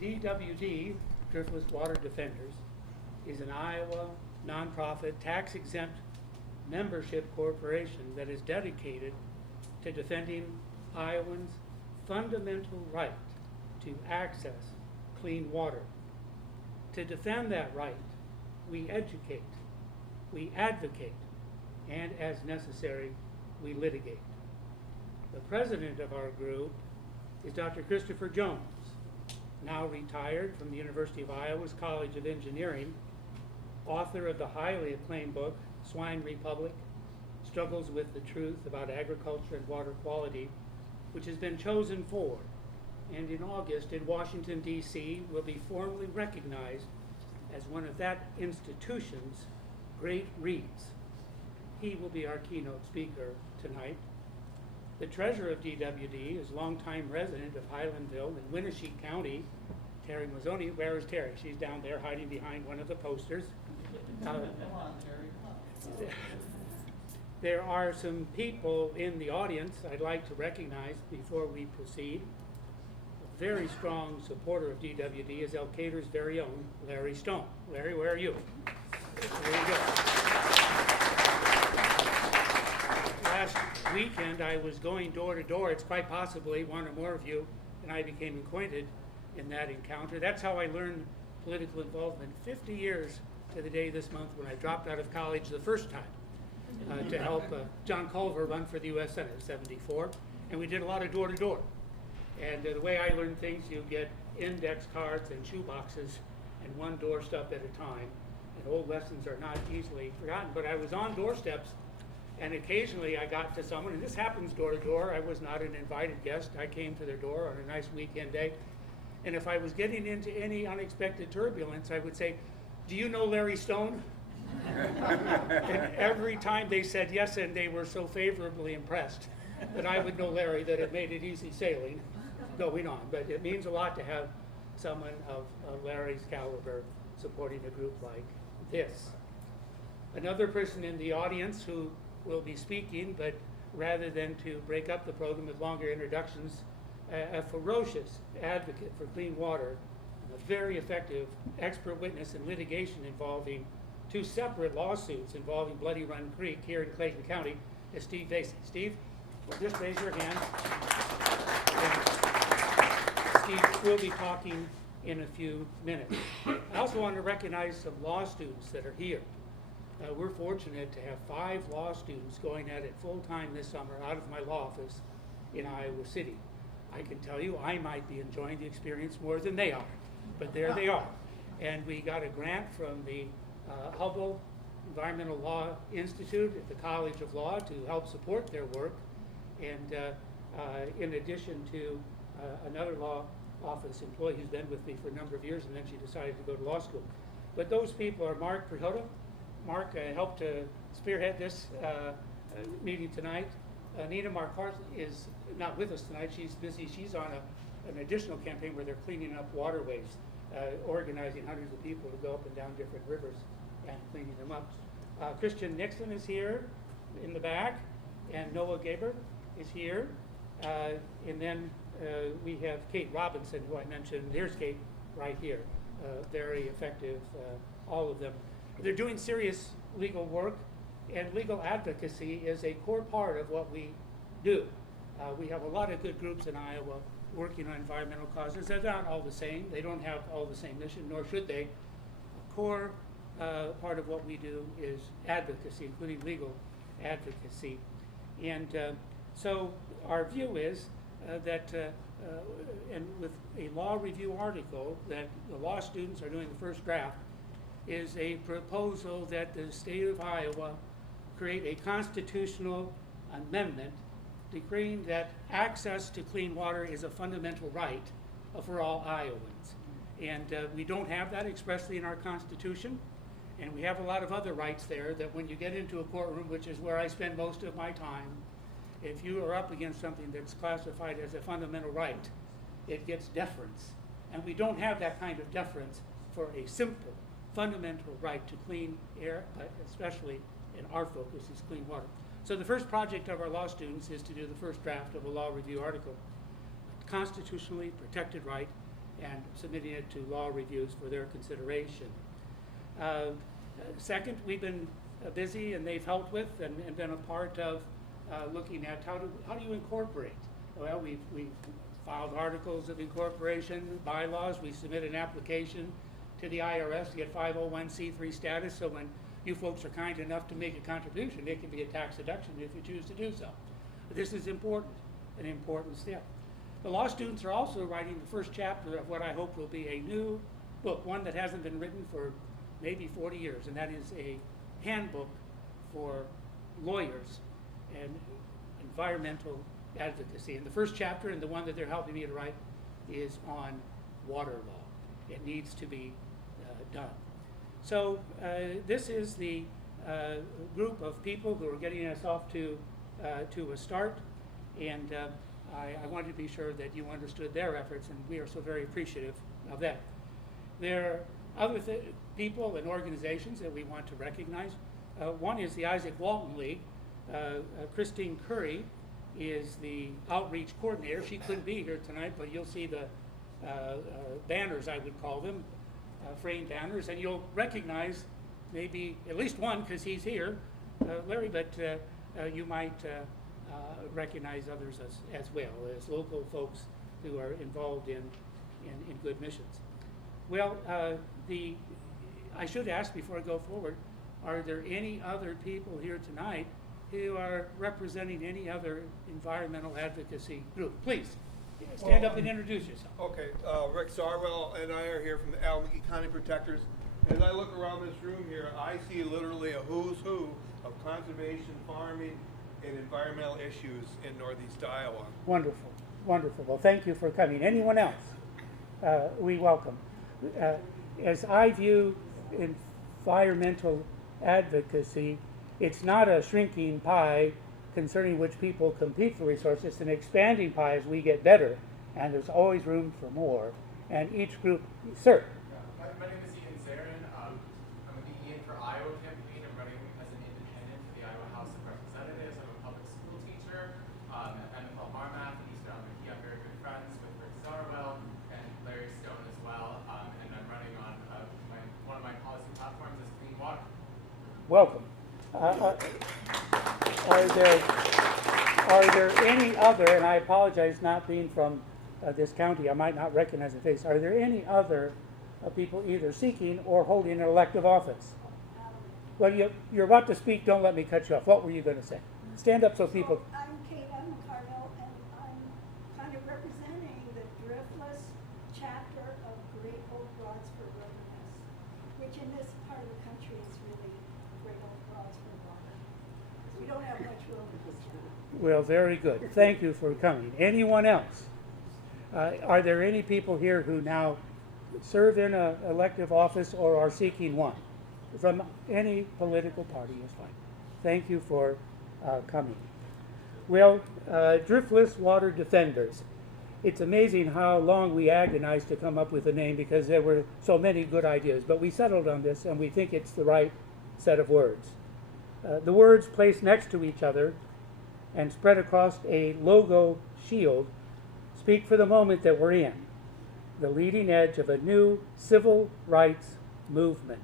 DWD, Driftless Water Defenders, is an Iowa nonprofit tax-exempt membership corporation that is dedicated to defending Iowans' fundamental right to access clean water. To defend that right, we educate, we advocate, and as necessary, we litigate. The president of our group is Dr. Christopher Jones, now retired from the University of Iowa's College of Engineering, author of the highly acclaimed book, Swine Republic, Struggles with the Truth About Agriculture and Water Quality, which has been chosen for, and in August in Washington, D.C., will be formally recognized as one of that institution's great reads. He will be our keynote speaker tonight. The treasurer of DWD is longtime resident of Highlandville in Winneshiek County, Terry Mazzoni. Where is Terry? She's down there hiding behind one of the posters. There are some people in the audience I'd like to recognize before we proceed. A very strong supporter of DWD is Elkader's very own Larry Stone. Larry, where are you? There you go. Last weekend I was going door to door. It's quite possibly one or more of you and I became acquainted in that encounter. That's how I learned political involvement 50 years to the day this month when I dropped out of college the first time to help John Culver run for the U.S. Senate in '74. And we did a lot of door to door. And the way I learn things, you get index cards and shoe boxes and one doorstep at a time. And old lessons are not easily forgotten. But I was on doorsteps, and occasionally I got to someone, and this happens door to door. I was not an invited guest. I came to their door on a nice weekend day. And if I was getting into any unexpected turbulence, I would say, "Do you know Larry Stone?" And every time they said yes, and they were so favorably impressed that I would know Larry, that it made it easy sailing going on. But it means a lot to have someone of Larry's caliber supporting a group like this. Another person in the audience who will be speaking, but rather than to break up the program with longer introductions, a ferocious advocate for clean water, and a very effective expert witness in litigation involving two separate lawsuits involving Bloody Run Creek here in Clayton County, is Steve Vasey. Steve, just raise your hand. And Steve will be talking in a few minutes. I also want to recognize some law students that are here. We're fortunate to have 5 law students going at it full time this summer out of my law office in Iowa City. I can tell you I might be enjoying the experience more than they are, but there they are. And we got a grant from the Hubble Environmental Law Institute at the College of Law to help support their work. And in addition to another law office employee who's been with me for a number of years, and then she decided to go to law school. But those people are Mark Prihoda. Mark helped to spearhead this meeting tonight. Nina Marquardt is not with us tonight. She's busy. She's on an additional campaign where they're cleaning up waterways, organizing hundreds of people to go up and down different rivers and cleaning them up. Christian Nixon is here in the back, and Noah Gaber is here. And then we have Kate Robinson, who I mentioned. Here's Kate right here. Very effective, all of them. They're doing serious legal work, and legal advocacy is a core part of what we do. We have a lot of good groups in Iowa working on environmental causes. They're not all the same. They don't have all the same mission, nor should they. A core part of what we do is advocacy, including legal advocacy. And so our view is that, and with a law review article that the law students are doing the first draft, is a proposal that the state of Iowa create a constitutional amendment decreeing that access to clean water is a fundamental right for all Iowans. And we don't have that expressly in our Constitution, and we have a lot of other rights there that when you get into a courtroom, which is where I spend most of my time, if you are up against something that's classified as a fundamental right, it gets deference. And we don't have that kind of deference for a simple, fundamental right to clean air, but especially in our focus is clean water. So the first project of our law students is to do the first draft of a law review article, a constitutionally protected right, and submitting it to law reviews for their consideration. Second, we've been busy, and they've helped with and been a part of looking at how do you incorporate. Well, we've filed articles of incorporation, bylaws. We submitted an application to the IRS to get 501c3 status, so when you folks are kind enough to make a contribution, it can be a tax deduction if you choose to do so. But this is important, an important step. The law students are also writing the first chapter of what I hope will be a new book, one that hasn't been written for maybe 40 years, and that is a handbook for lawyers and environmental advocacy. And the first chapter, and the one that they're helping me to write, is on water law. It needs to be done. So this is the group of people who are getting us off to a start, and I wanted to be sure that you understood their efforts, and we are so very appreciative of that. There are other people and organizations that we want to recognize. One is the Isaac Walton League. Christine Curry is the outreach coordinator. She couldn't be here tonight, but you'll see the banners, I would call them, framed banners, and you'll recognize maybe at least one because he's here, Larry, but you might recognize others as well as local folks who are involved in good missions. Well, I should ask before I go forward, are there any other people here tonight who are representing any other environmental advocacy group? Please, stand up and introduce yourself. Okay, Rick Sarwell and I are here from the Alameda County Protectors. As I look around this room here, I see literally a who's who of conservation, farming, and environmental issues in Northeast Iowa. Wonderful, wonderful. Well, thank you for coming. Anyone else? We welcome. As I view environmental advocacy, it's not a shrinking pie concerning which people compete for resources. It's an expanding pie as we get better, and there's always room for more. And each group, sir. My name is Ian Zarin. I'm the Ian for Iowa campaign. I'm running as an independent for the Iowa House of Representatives. I'm a public school teacher at NFL Marmath in East Albuquerque. I'm very good friends with Rick Sarwell and Larry Stone as well. And I'm running on one of my policy platforms is clean water. Welcome. Are there any other, and I apologize not being from this county, I might not recognize the face, are there any other people either seeking or holding an elective office? Well, you're about to speak, don't let me cut you off. What were you going to say? Stand up so people... I'm Kate McCardle, and I'm kind of representing the Driftless chapter of Great Oak Broadsford Wilderness, which in this part of the country is really Great Oak Broadsford water. We don't have much wilderness now. Well, very good. Thank you for coming. Anyone else? Are there any people here who now serve in an elective office or are seeking one? From any political party is fine. Thank you for coming. Well, Driftless Water Defenders. It's amazing how long we agonized to come up with a name because there were so many good ideas, but we settled on this and we think it's the right set of words. The words placed next to each other and spread across a logo shield speak for the moment that we're in, the leading edge of a new civil rights movement,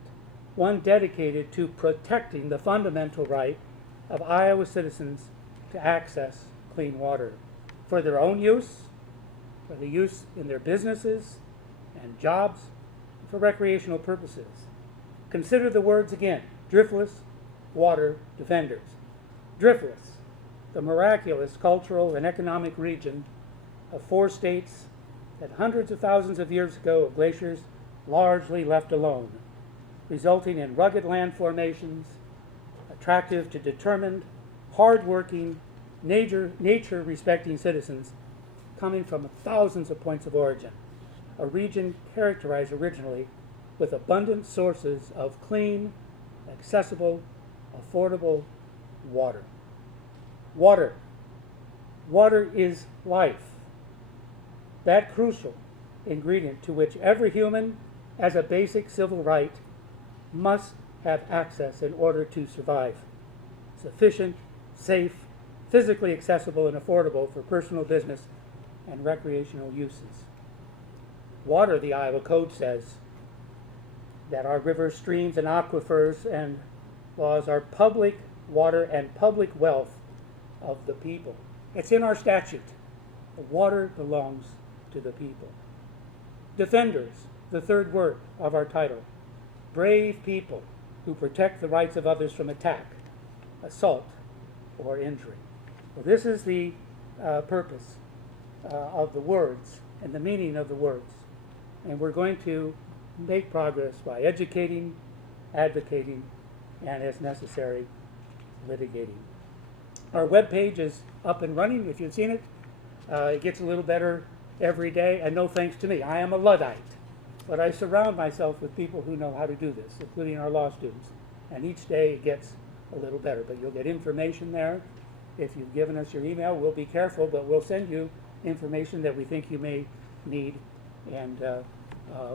one dedicated to protecting the fundamental right of Iowa citizens to access clean water for their own use, for the use in their businesses and jobs, for recreational purposes. Consider the words again, Driftless Water Defenders. Driftless, the miraculous cultural and economic region of 4 states that hundreds of thousands of years ago of glaciers largely left alone, resulting in rugged land formations, attractive to determined, hard-working, nature-respecting citizens coming from thousands of points of origin, a region characterized originally with abundant sources of clean, accessible, affordable water. Water. Water is life. That crucial ingredient to which every human, as a basic civil right, must have access in order to survive. Sufficient, safe, physically accessible, and affordable for personal, business, and recreational uses. water, the Iowa Code says that our rivers, streams, and aquifers and laws are public water and public wealth of the people. It's in our statute. The water belongs to the people. Defenders, the third word of our title. Brave people who protect the rights of others from attack, assault, or injury. Well, this is the purpose of the words and the meaning of the words. And we're going to make progress by educating, advocating, and as necessary, litigating. Our webpage is up and running, if you've seen it. It gets a little better every day, and no thanks to me. I am a Luddite, but I surround myself with people who know how to do this, including our law students. And each day it gets a little better, but you'll get information there. If you've given us your email, we'll be careful, but we'll send you information that we think you may need and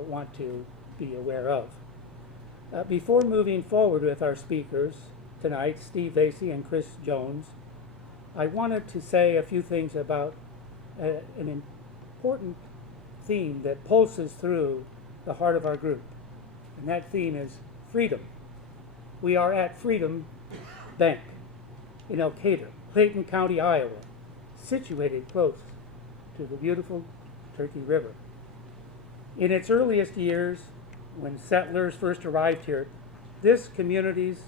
want to be aware of. Before moving forward with our speakers tonight, Steve Vasey and Chris Jones, I wanted to say a few things about an important theme that pulses through the heart of our group, and that theme is freedom. We are at FreedomBank in Elkader, Clayton County, Iowa, situated close to the beautiful Turkey River. In its earliest years, when settlers first arrived here, this community's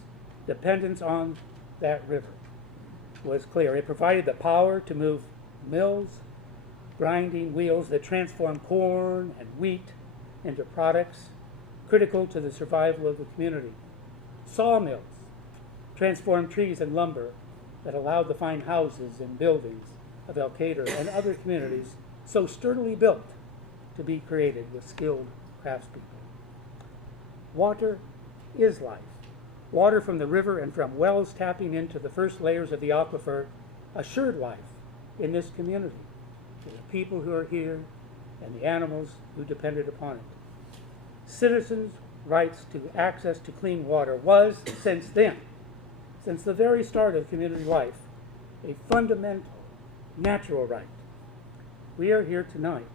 dependence on that river was clear. It provided the power to move mills, grinding wheels that transform corn and wheat into products critical to the survival of the community. Sawmills transformed trees and lumber that allowed the fine houses and buildings of Elkader and other communities so sturdily built to be created with skilled craftspeople. Water is life. Water from the river and from wells tapping into the first layers of the aquifer assured life in this community to the people who are here and the animals who depended upon it. Citizens' rights to access to clean water was, since then, since the very start of community life, a fundamental, natural right. We are here tonight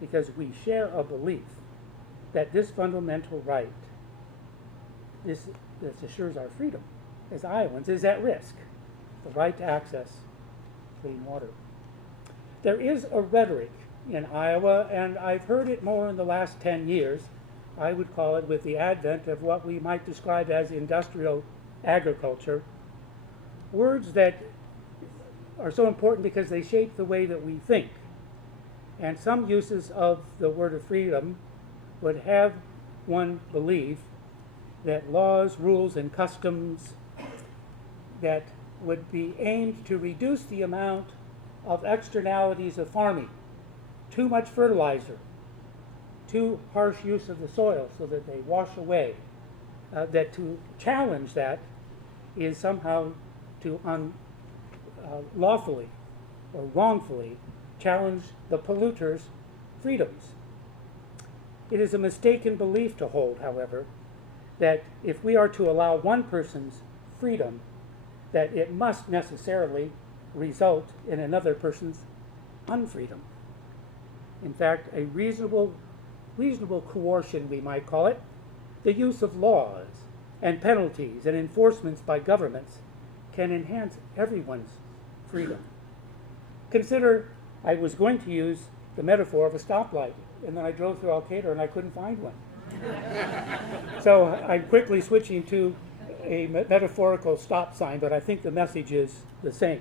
because we share a belief that this fundamental right, this assures our freedom as Iowans, is at risk. The right to access clean water. There is a rhetoric in Iowa, and I've heard it more in the last 10 years. I would call it with the advent of what we might describe as industrial agriculture. Words that are so important because they shape the way that we think. And some uses of the word of freedom would have one believe that laws, rules, and customs that would be aimed to reduce the amount of externalities of farming, too much fertilizer, too harsh use of the soil so that they wash away, that to challenge that is somehow to lawfully or wrongfully challenge the polluter's freedoms. It is a mistaken belief to hold, however, that if we are to allow one person's freedom, that it must necessarily result in another person's unfreedom. In fact, a reasonable coercion, we might call it, the use of laws and penalties and enforcements by governments can enhance everyone's freedom. Consider, I was going to use the metaphor of a stoplight, and then I drove through Elkader and I couldn't find one. So I'm quickly switching to a metaphorical stop sign, but I think the message is the same.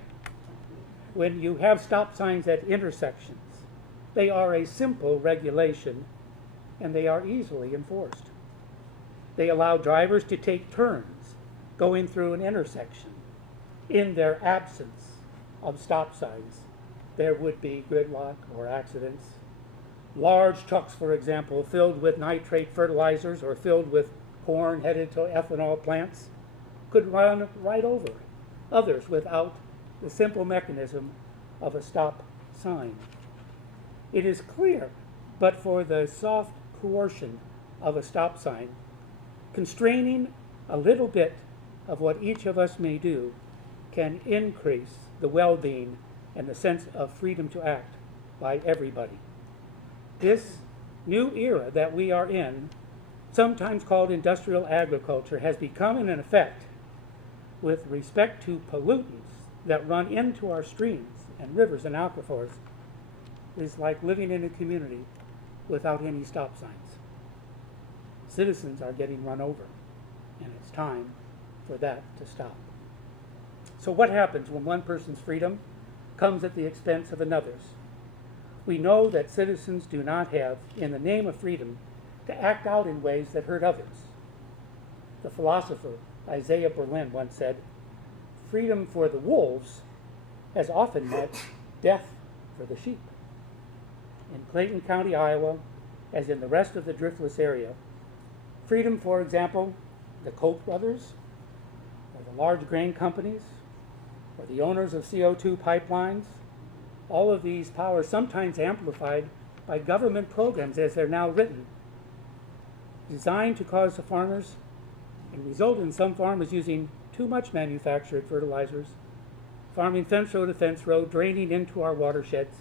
When you have stop signs at intersections, they are a simple regulation and they are easily enforced. They allow drivers to take turns going through an intersection. In their absence of stop signs, there would be gridlock or accidents. Large trucks, for example, filled with nitrate fertilizers or filled with corn headed to ethanol plants could run right over others without the simple mechanism of a stop sign. It is clear, but for the soft coercion of a stop sign, constraining a little bit of what each of us may do can increase the well-being and the sense of freedom to act by everybody. This new era that we are in, sometimes called industrial agriculture, has become in effect with respect to pollutants that run into our streams and rivers and aquifers is like living in a community without any stop signs. Citizens are getting run over, and it's time for that to stop. So what happens when one person's freedom comes at the expense of another's? We know that citizens do not have, in the name of freedom, to act out in ways that hurt others. The philosopher Isaiah Berlin once said, "Freedom for the wolves has often meant death for the sheep." In Clayton County, Iowa, as in the rest of the Driftless area, freedom, for example, the Koch brothers, or the large grain companies, or the owners of CO2 pipelines, all of these powers sometimes amplified by government programs as they're now written, designed to cause the farmers and result in some farmers using too much manufactured fertilizers. Farming fence row to fence row, draining into our watersheds,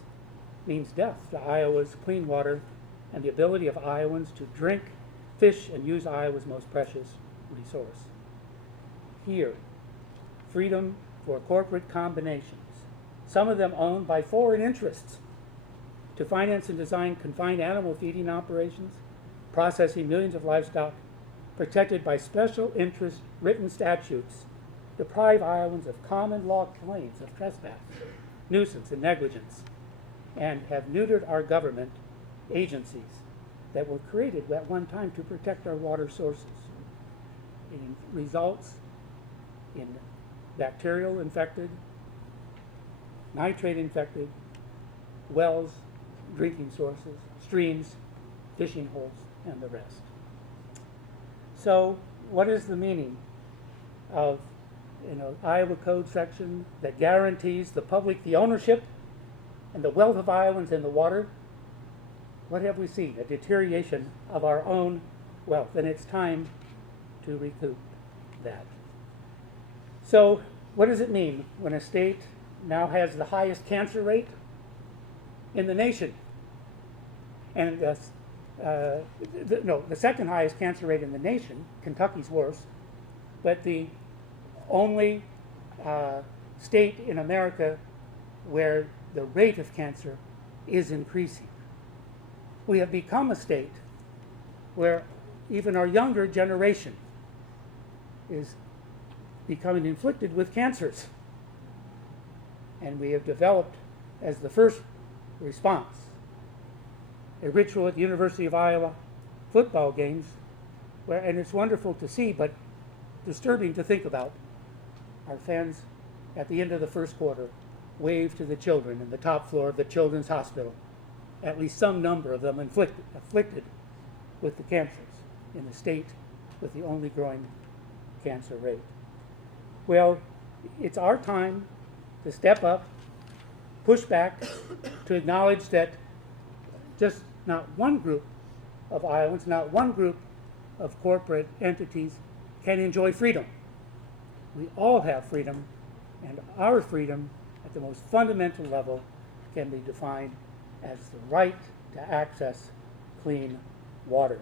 means death to Iowa's clean water and the ability of Iowans to drink, fish, and use Iowa's most precious resource. Here, freedom for corporate combinations, some of them owned by foreign interests, to finance and design confined animal feeding operations, processing millions of livestock, protected by special interest written statutes, deprive Iowans of common law claims of trespass, nuisance, and negligence, and have neutered our government agencies that were created at one time to protect our water sources. It results in bacterial infected, nitrate infected wells, drinking sources, streams, fishing holes, and the rest. So what is the meaning of Iowa Code section that guarantees the public the ownership and the wealth of Iowans in the water? What have we seen? A deterioration of our own wealth, and it's time to recoup that. So what does it mean when a state now has the highest cancer rate in the nation? And the second highest cancer rate in the nation. Kentucky's worse, but the only state in America where the rate of cancer is increasing. We have become a state where even our younger generation is becoming inflicted with cancers. And we have developed, as the first response, a ritual at the University of Iowa football games, and it's wonderful to see, but disturbing to think about. Our fans, at the end of the first quarter, wave to the children in the top floor of the Children's Hospital, at least some number of them afflicted with the cancers in the state with the only growing cancer rate. Well, it's our time to step up, push back, to acknowledge that just not one group of Iowans, not one group of corporate entities can enjoy freedom. We all have freedom, and our freedom at the most fundamental level can be defined as the right to access clean water.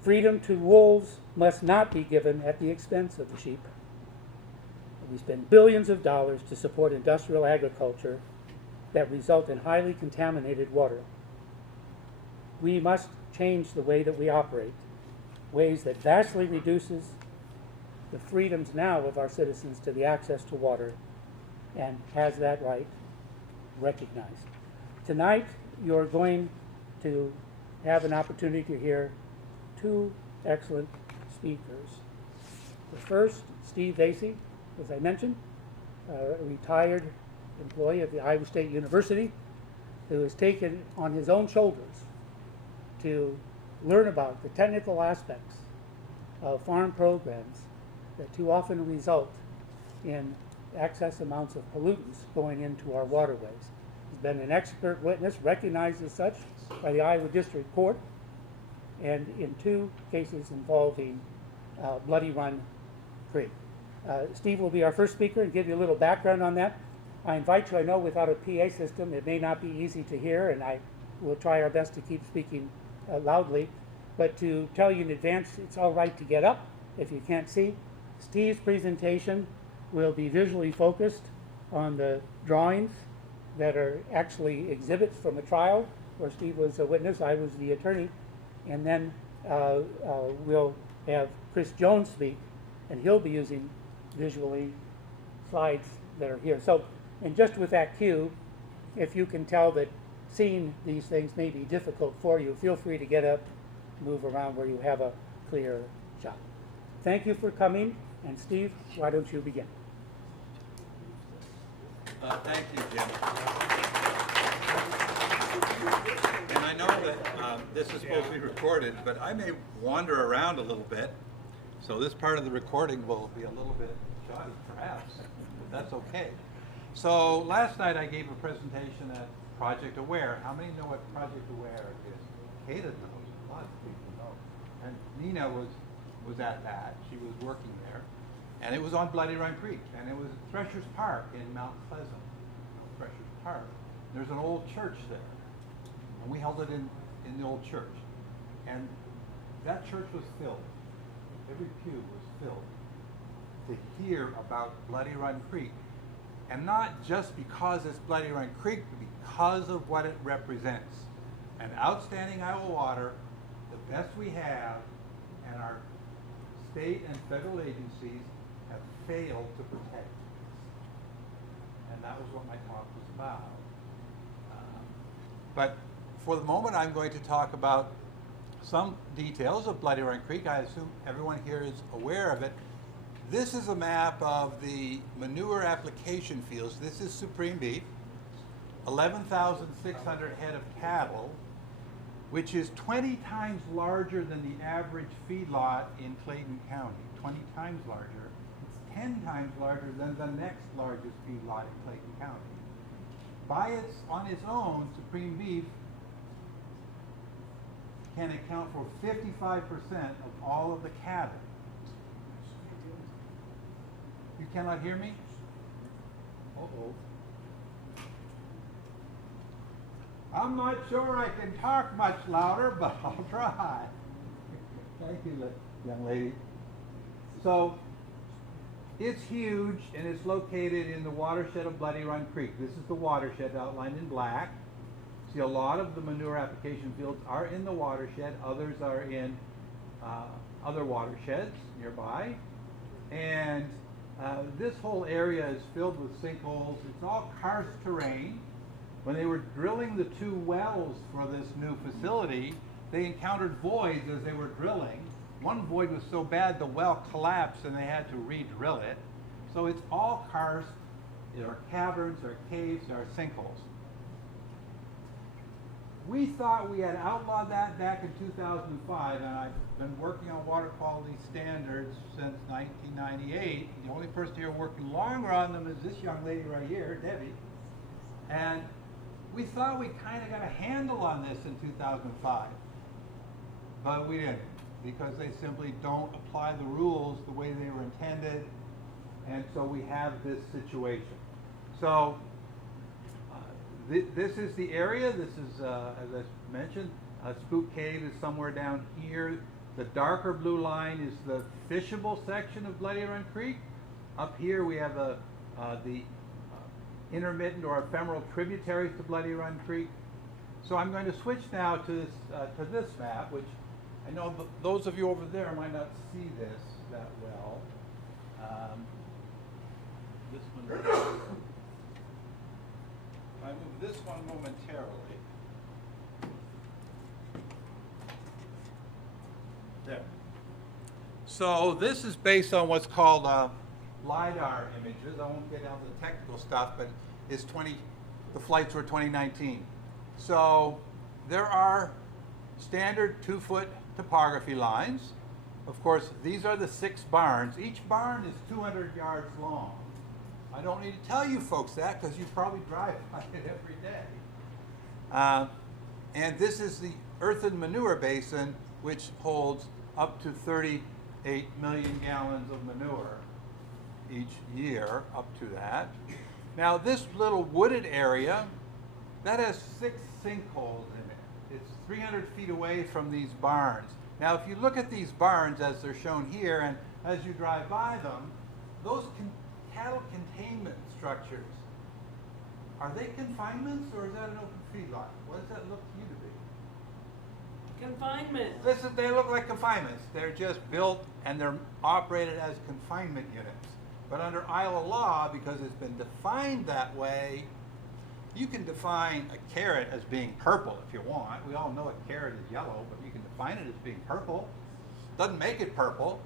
Freedom to wolves must not be given at the expense of the sheep. We spend billions of dollars to support industrial agriculture that result in highly contaminated water. We must change the way that we operate, ways that vastly reduces the freedoms now of our citizens to the access to water and has that right recognized. Tonight, you're going to have an opportunity to hear two excellent speakers. The first, Steve Vasey, as I mentioned, a retired employee of the Iowa State University, who has taken on his own shoulders to learn about the technical aspects of farm programs that too often result in excess amounts of pollutants going into our waterways. He's been an expert witness, recognized as such by the Iowa District Court, and in two cases involving Bloody Run Creek. Steve will be our first speaker and give you a little background on that. I invite you, I know without a PA system it may not be easy to hear, and I will try our best to keep speaking loudly, but to tell you in advance, it's all right to get up if you can't see. Steve's presentation will be visually focused on the drawings that are actually exhibits from a trial where Steve was a witness, I was the attorney, and then we'll have Chris Jones speak, and he'll be using visually slides that are here. So, and just with that cue, if you can tell that seeing these things may be difficult for you, feel free to get up, move around where you have a clear shot. Thank you for coming, and Steve, why don't you begin? Thank you, Jim. And I know that this is supposed to be recorded, but I may wander around a little bit, so this part of the recording will be a little bit shoddy, perhaps, but that's okay. So last night I gave a presentation at Project Aware. How many know what Project Aware is? Kata knows, a lot of people know. And Nina was at that, she was working there. And it was on Bloody Run Creek, and it was at Thresher's Park in Mount Pleasant. Thresher's Park. There's an old church there, and we held it in the old church. And that church was filled. Every pew was filled to hear about Bloody Run Creek. And not just because it's Bloody Run Creek, but because of what it represents. An outstanding Iowa water, the best we have, and our state and federal agencies have failed to protect. And that was what my talk was about. But for the moment, I'm going to talk about some details of Bloody Run Creek. I assume everyone here is aware of it. This is a map of the manure application fields. This is Supreme Beef, 11,600 head of cattle, which is 20 times larger than the average feedlot in Clayton County. 20 times larger. It's 10 times larger than the next largest feedlot in Clayton County. On its own, Supreme Beef can account for 55% of all of the cattle. You cannot hear me? Uh-oh. I'm not sure I can talk much louder, but I'll try. Thank you, young lady. So, it's huge, and it's located in the watershed of Bloody Run Creek. This is the watershed outlined in black. See, a lot of the manure application fields are in the watershed. Others are in other watersheds nearby. And this whole area is filled with sinkholes. It's all karst terrain. When they were drilling the 2 wells for this new facility, they encountered voids as they were drilling. One void was so bad the well collapsed and they had to re-drill it. So it's all karst. There are caverns, there are caves, there are sinkholes. We thought we had outlawed that back in 2005, and I've been working on water quality standards since 1998. The only person here working longer on them is this young lady right here, Debbie. And we thought we kind of got a handle on this in 2005, but we didn't, because they simply don't apply the rules the way they were intended, and so we have this situation. So this is the area. This is, as I mentioned, Spook Cave is somewhere down here. The darker blue line is the fishable section of Bloody Run Creek. Up here we have the intermittent or ephemeral tributaries to Bloody Run Creek. So I'm going to switch now to this map, which I know those of you over there might not see this that well. This one. I move this one momentarily. There. So this is based on what's called LiDAR images. I won't get down to the technical stuff, but the flights were 2019. So there are standard 2-foot topography lines. Of course, these are the 6 barns. Each barn is 200 yards long. I don't need to tell you folks that because you probably drive by it every day. And this is the earthen manure basin, which holds up to 38 million gallons of manure each year, up to that. Now this little wooded area, that has 6 sinkholes in it. It's 300 feet away from these barns. Now, if you look at these barns as they're shown here, and as you drive by them, those cattle containment structures, are they confinements or is that an open feedlot? What does that look to you to be? Confinement. They look like confinements. They're just built and they're operated as confinement units. But under Iowa law, because it's been defined that way, you can define a carrot as being purple if you want. We all know a carrot is yellow, but you can define it as being purple. Doesn't make it purple.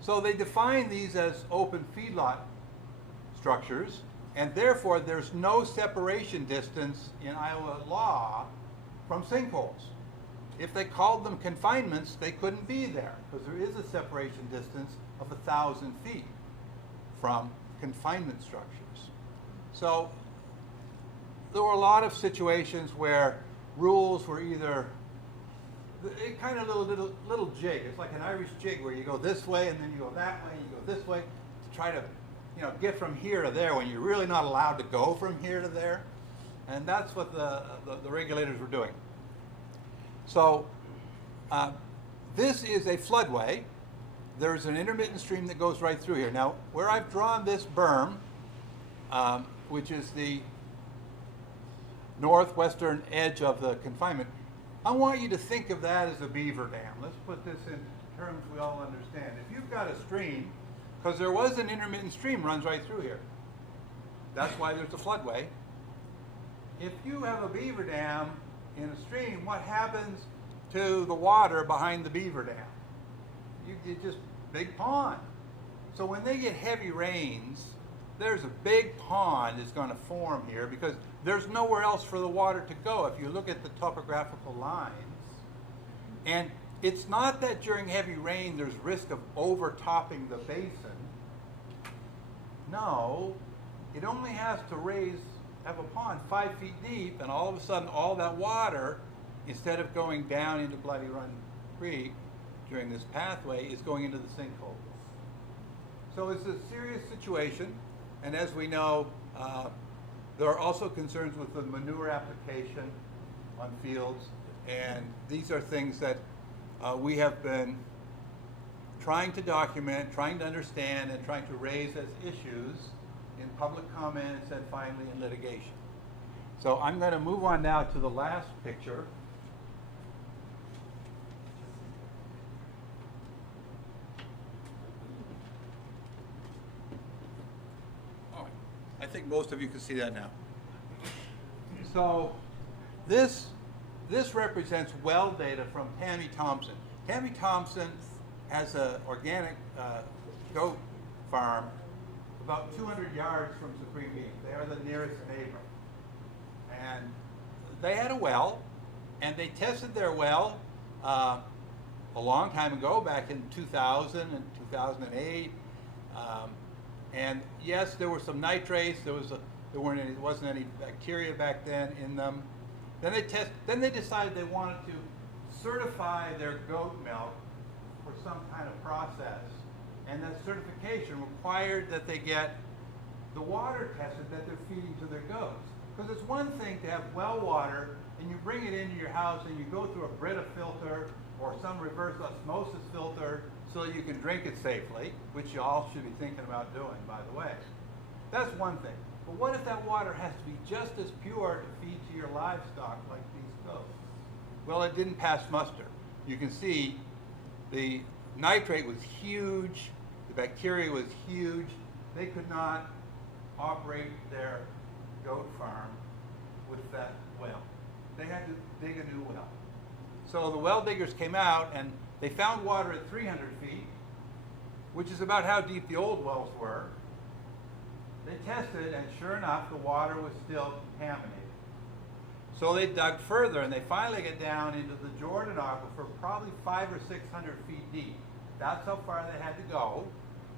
So they define these as open feedlot structures, and therefore there's no separation distance in Iowa law from sinkholes. If they called them confinements, they couldn't be there, because there is a separation distance of 1,000 feet from confinement structures. So there were a lot of situations where rules were either kind of little jig. It's like an Irish jig where you go this way and then you go that way and you go this way to try to, get from here to there when you're really not allowed to go from here to there. And that's what the regulators were doing. So this is a floodway. There's an intermittent stream that goes right through here. Now, where I've drawn this berm, which is the northwestern edge of the confinement, I want you to think of that as a beaver dam. Let's put this in terms we all understand. If you've got a stream, because there was an intermittent stream runs right through here. That's why there's a floodway. If you have a beaver dam in a stream, what happens to the water behind the beaver dam? You get just big pond. So when they get heavy rains, there's a big pond that's going to form here because there's nowhere else for the water to go if you look at the topographical lines. And it's not that during heavy rain there's risk of overtopping the basin. No, it only has to have a pond 5 feet deep, and all of a sudden all that water, instead of going down into Bloody Run Creek during this pathway, is going into the sinkhole. So it's a serious situation, and as we know, there are also concerns with the manure application on fields, and these are things that we have been trying to document, trying to understand, and trying to raise as issues in public comments and finally in litigation. So I'm going to move on now to the last picture. Oh, I think most of you can see that now. So this represents well data from Tammy Thompson. Tammy Thompson has an organic goat farm about 200 yards from Supreme Beef. They are the nearest neighbor. And they had a well, and they tested their well a long time ago, back in 2000 and 2008. And yes, there were some nitrates. There wasn't any bacteria back then in them. Then they decided they wanted to certify their goat milk for some kind of process, and that certification required that they get the water tested that they're feeding to their goats. Because it's one thing to have well water and you bring it into your house and you go through a Brita filter or some reverse osmosis filter so that you can drink it safely, which you all should be thinking about doing, by the way. That's one thing. But what if that water has to be just as pure to feed to your livestock like these goats? Well, it didn't pass muster. You can see the nitrate was huge, the bacteria was huge. They could not operate their goat farm with that well. They had to dig a new well. So the well diggers came out and they found water at 300 feet, which is about how deep the old wells were. They tested, and sure enough, the water was still contaminated. So they dug further, and they finally get down into the Jordan Aquifer, probably 500 or 600 feet deep. That's how far they had to go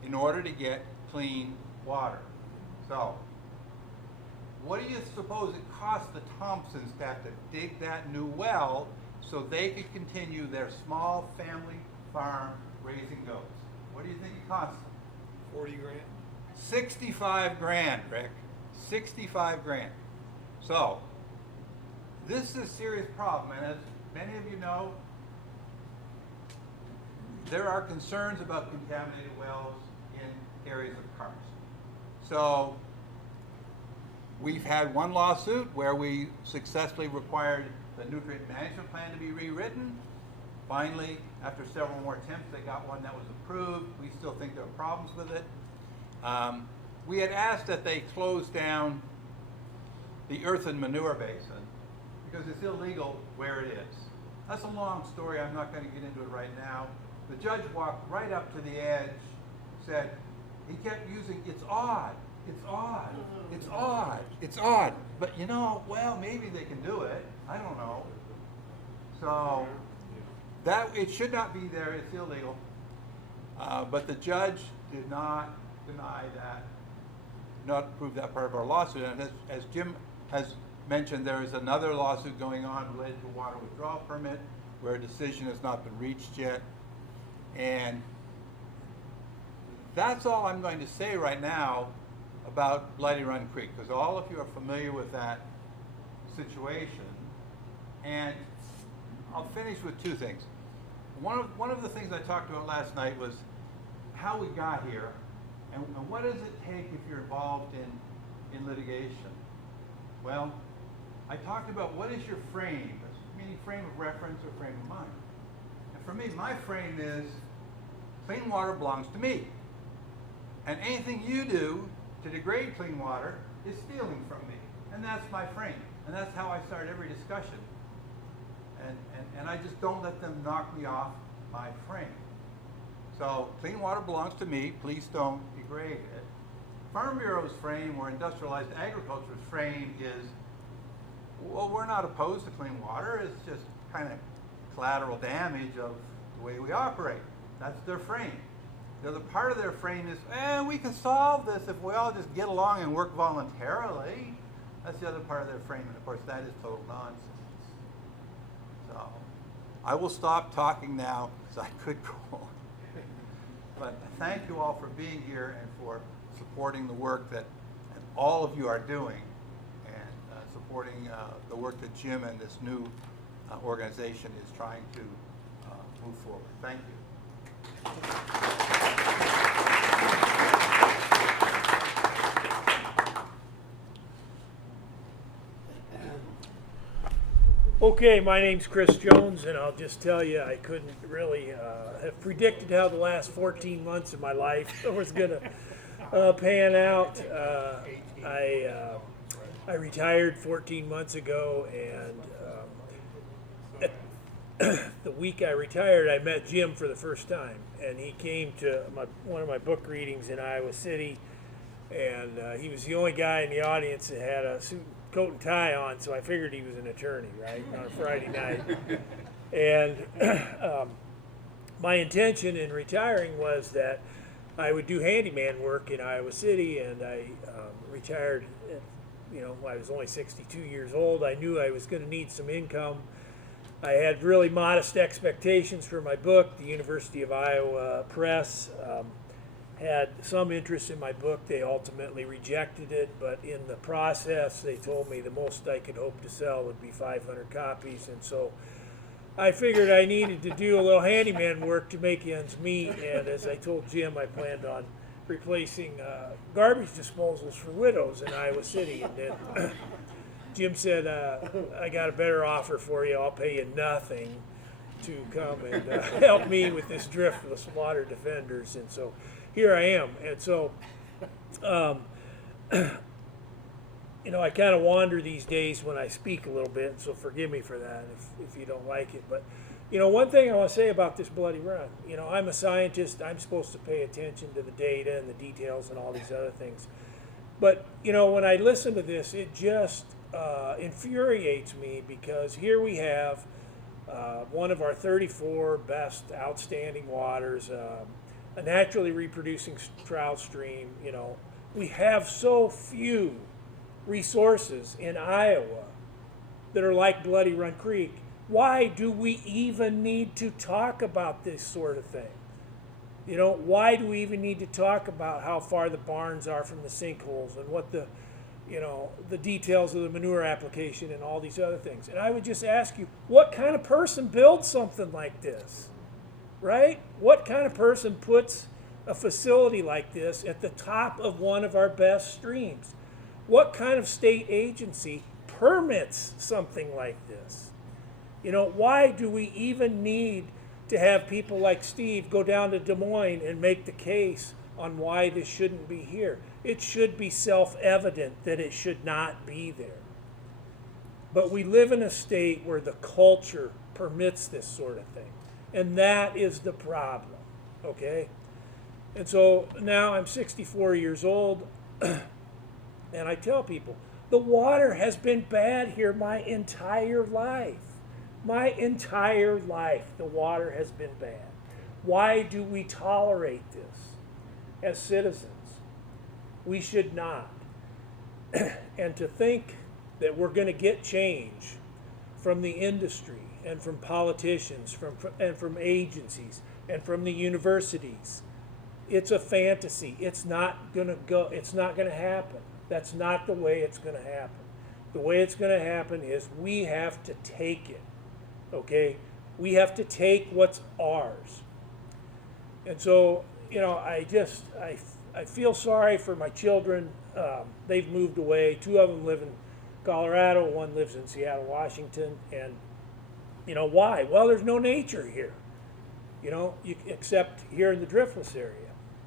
in order to get clean water. So, what do you suppose it cost the Thompsons to have to dig that new well so they could continue their small family farm raising goats? What do you think it cost them? 40 grand. 65 grand, Rick. 65 grand. So, this is a serious problem, and as many of you know, there are concerns about contaminated wells in areas of cars. So we've had one lawsuit where we successfully required the nutrient management plan to be rewritten. Finally, after several more attempts, they got one that was approved. We still think there are problems with it. We had asked that they close down the earth and manure basin because it's illegal where it is. That's a long story. I'm not going to get into it right now. The judge walked right up to the edge, said, he kept using, it's odd, it's odd, it's odd, it's odd. But you know, well, maybe they can do it. I don't know. So that, it should not be there. It's illegal. But the judge did not deny that, not approve that part of our lawsuit. And as Jim has mentioned, there is another lawsuit going on related to a water withdrawal permit where a decision has not been reached yet. And that's all I'm going to say right now about Bloody Run Creek, because all of you are familiar with that situation. And I'll finish with two things. One of the things I talked about last night was how we got here, and what does it take if you're involved in litigation? Well, I talked about what is your frame, meaning frame of reference or frame of mind. And for me, my frame is clean water belongs to me. And anything you do to degrade clean water is stealing from me. And that's my frame. And that's how I start every discussion. And I just don't let them knock me off my frame. So clean water belongs to me. Please don't degrade it. Farm Bureau's frame or industrialized agriculture's frame is, well, we're not opposed to clean water. It's just kind of collateral damage of the way we operate. That's their frame. The other part of their frame is, we can solve this if we all just get along and work voluntarily. That's the other part of their frame, and of course that is total nonsense. So I will stop talking now because I could go on. But thank you all for being here and for supporting the work that all of you are doing, and supporting the work that Jim and this new organization is trying to move forward. Thank you. Okay, my name's Chris Jones, and I'll just tell you, I couldn't really have predicted how the last 14 months of my life was going to pan out. I retired 14 months ago, and the week I retired, I met Jim for the first time, and he came to one of my book readings in Iowa City, and he was the only guy in the audience that had a suit, coat and tie on, so I figured he was an attorney, right, on a Friday night. And my intention in retiring was that I would do handyman work in Iowa City, and I retired at, I was only 62 years old. I knew I was going to need some income. I had really modest expectations for my book. The University of Iowa Press had some interest in my book. They ultimately rejected it, but in the process, they told me the most I could hope to sell would be 500 copies, and so I figured I needed to do a little handyman work to make ends meet, and as I told Jim, I planned on replacing garbage disposals for widows in Iowa City, and then Jim said, I got a better offer for you. I'll pay you nothing to come and help me with this Driftless Water Defenders, and so here I am. And so, I kind of wander these days when I speak a little bit, so forgive me for that if you don't like it. But, one thing I want to say about this bloody run, I'm a scientist. I'm supposed to pay attention to the data and the details and all these other things. But, when I listen to this, it just infuriates me, because here we have one of our 34 best outstanding waters, a naturally reproducing trout stream. We have so few resources in Iowa that are like Bloody Run Creek. Why do we even need to talk about this sort of thing? Why do we even need to talk about how far the barns are from the sinkholes and what the the details of the manure application and all these other things. And I would just ask you, what kind of person builds something like this, right? What kind of person puts a facility like this at the top of one of our best streams? What kind of state agency permits something like this? Why do we even need to have people like Steve go down to Des Moines and make the case on why this shouldn't be here? It should be self-evident that it should not be there. But we live in a state where the culture permits this sort of thing. And that is the problem, okay? And so now I'm 64 years old, and I tell people, the water has been bad here my entire life. My entire life, the water has been bad. Why do we tolerate this as citizens? We should not. And to think that we're going to get change from the industry and from politicians and from agencies and from the universities, it's a fantasy. It's not going to go. It's not going to happen. That's not the way it's going to happen. The way it's going to happen is we have to take it. Okay? We have to take what's ours. And so, I feel sorry for my children. They've moved away. 2 of them live in Colorado. 1 lives in Seattle, Washington. And, why? Well, there's no nature here, except here in the Driftless area.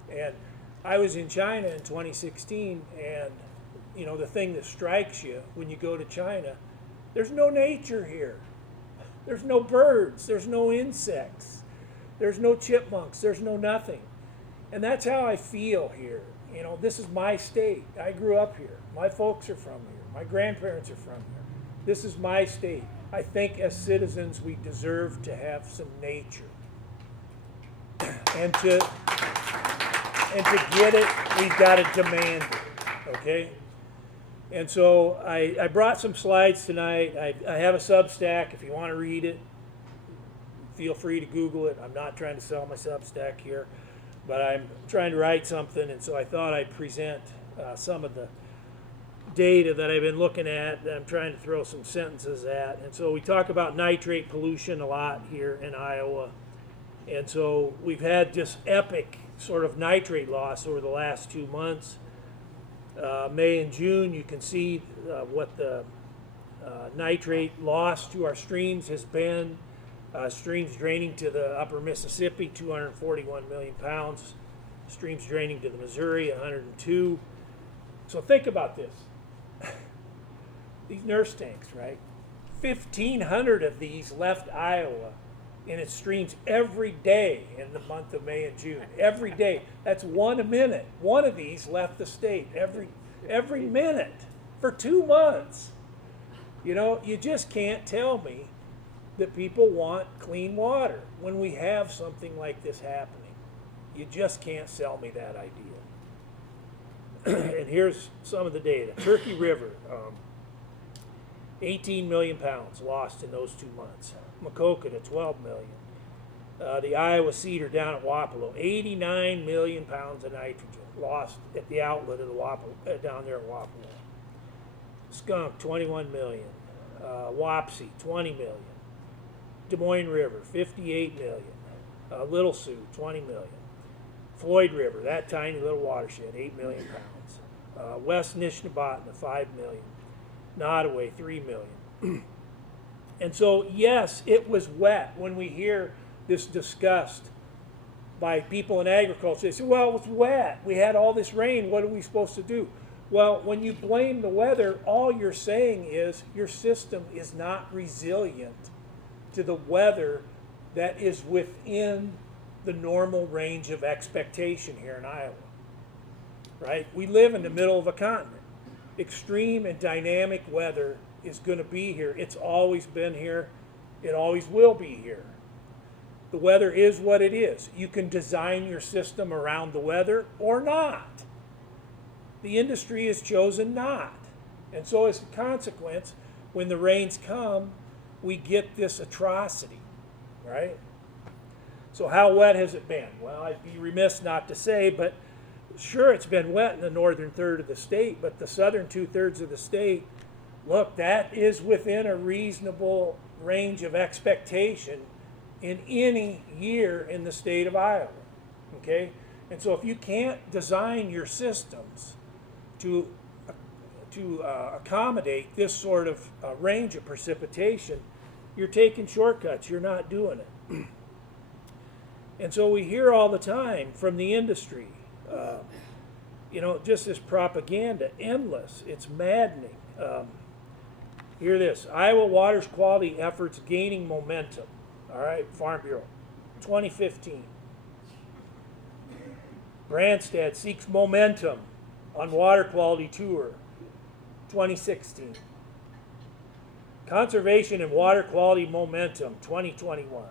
And I was in China in 2016, and, the thing that strikes you when you go to China, there's no nature here. There's no birds. There's no insects. There's no chipmunks. There's no nothing. And that's how I feel here. This is my state. I grew up here. My folks are from here. My grandparents are from here. This is my state. I think as citizens we deserve to have some nature. And to get it, we've got to demand it. Okay? And so I brought some slides tonight. I have a Substack. If you want to read it, feel free to Google it. I'm not trying to sell my Substack here, but I'm trying to write something, and so I thought I'd present some of the data that I've been looking at that I'm trying to throw some sentences at. And so we talk about nitrate pollution a lot here in Iowa. And so we've had this epic sort of nitrate loss over the last 2 months. May and June, you can see what the nitrate loss to our streams has been. Streams draining to the upper Mississippi, 241 million pounds. Streams draining to the Missouri, 102. So think about this. These nurse tanks, right? 1,500 of these left Iowa in its streams every day in the month of May and June. Every day. That's 1 a minute. 1 of these left the state every minute for 2 months. You just can't tell me that people want clean water when we have something like this happening. You just can't sell me that idea. And here's some of the data. Turkey River, 18 million pounds lost in those 2 months. Maquoketa, 12 million. The Iowa Cedar down at Wapello, 89 million pounds of nitrogen lost at the outlet of the Wapello, down there at Wapello. Skunk, 21 million. Wapsie, 20 million. Des Moines River, 58 million. Little Sioux, 20 million. Floyd River, that tiny little watershed, 8 million pounds. West Nishnabotna, 5 million. Nottoway, 3 million. And so, yes, it was wet. When we hear this discussed by people in agriculture, they say, well, it was wet. We had all this rain. What are we supposed to do? Well, when you blame the weather, all you're saying is your system is not resilient to the weather that is within the normal range of expectation here in Iowa, right? We live in the middle of a continent. Extreme and dynamic weather is going to be here. It's always been here. It always will be here. The weather is what it is. You can design your system around the weather or not. The industry has chosen not. And so as a consequence, when the rains come, we get this atrocity, right? So how wet has it been? Well, I'd be remiss not to say, but sure, it's been wet in the northern third of the state, but the southern 2/3 of the state, look, that is within a reasonable range of expectation in any year in the state of Iowa. Okay? And so if you can't design your systems to accommodate this sort of range of precipitation, you're taking shortcuts. You're not doing it. And so we hear all the time from the industry, just this propaganda, endless. It's maddening. Hear this: Iowa water's quality efforts gaining momentum. All right, Farm Bureau, 2015. Branstad seeks momentum on water quality tour, 2016. Conservation and water quality momentum, 2021.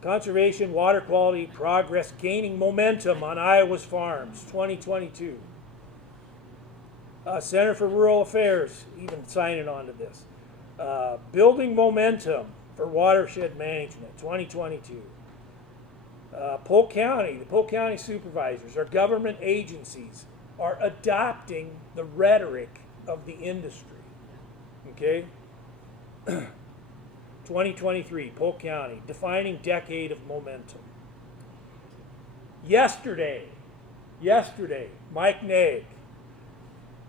Conservation water quality progress gaining momentum on Iowa's farms, 2022. Center for Rural Affairs even signing on to this. Building momentum for watershed management, 2022. Polk County, the Polk County supervisors, our government agencies are adopting the rhetoric of the industry. Okay? 2023, Polk County, defining decade of momentum. Yesterday, Mike Nag,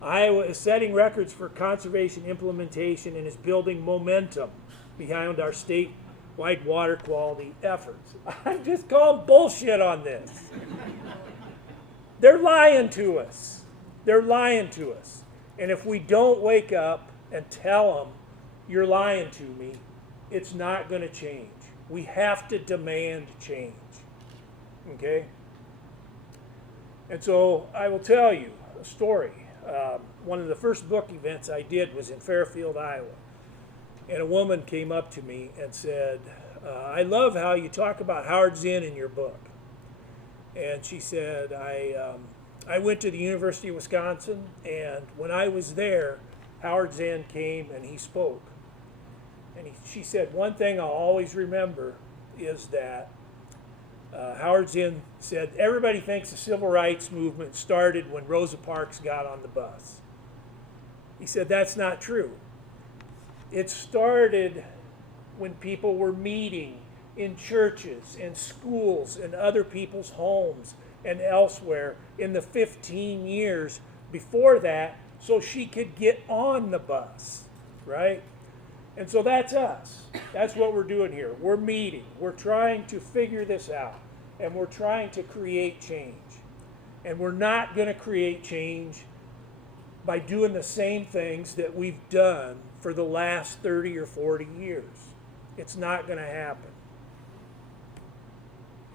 Iowa is setting records for conservation implementation and is building momentum behind our statewide water quality efforts. I'm just calling bullshit on this. They're lying to us. They're lying to us. And if we don't wake up and tell them, you're lying to me, it's not going to change. We have to demand change. Okay? And so I will tell you a story. One of the first book events I did was in Fairfield, Iowa. And a woman came up to me and said, I love how you talk about Howard Zinn in your book. And she said, I went to the University of Wisconsin, and when I was there, Howard Zinn came and he spoke. And she said, one thing I'll always remember is that Howard Zinn said, everybody thinks the civil rights movement started when Rosa Parks got on the bus. He said, that's not true. It started when people were meeting in churches and schools and other people's homes and elsewhere in the 15 years before that, so she could get on the bus, right? And so that's us. That's what we're doing here. We're meeting. We're trying to figure this out. And we're trying to create change. And we're not going to create change by doing the same things that we've done for the last 30 or 40 years. It's not going to happen.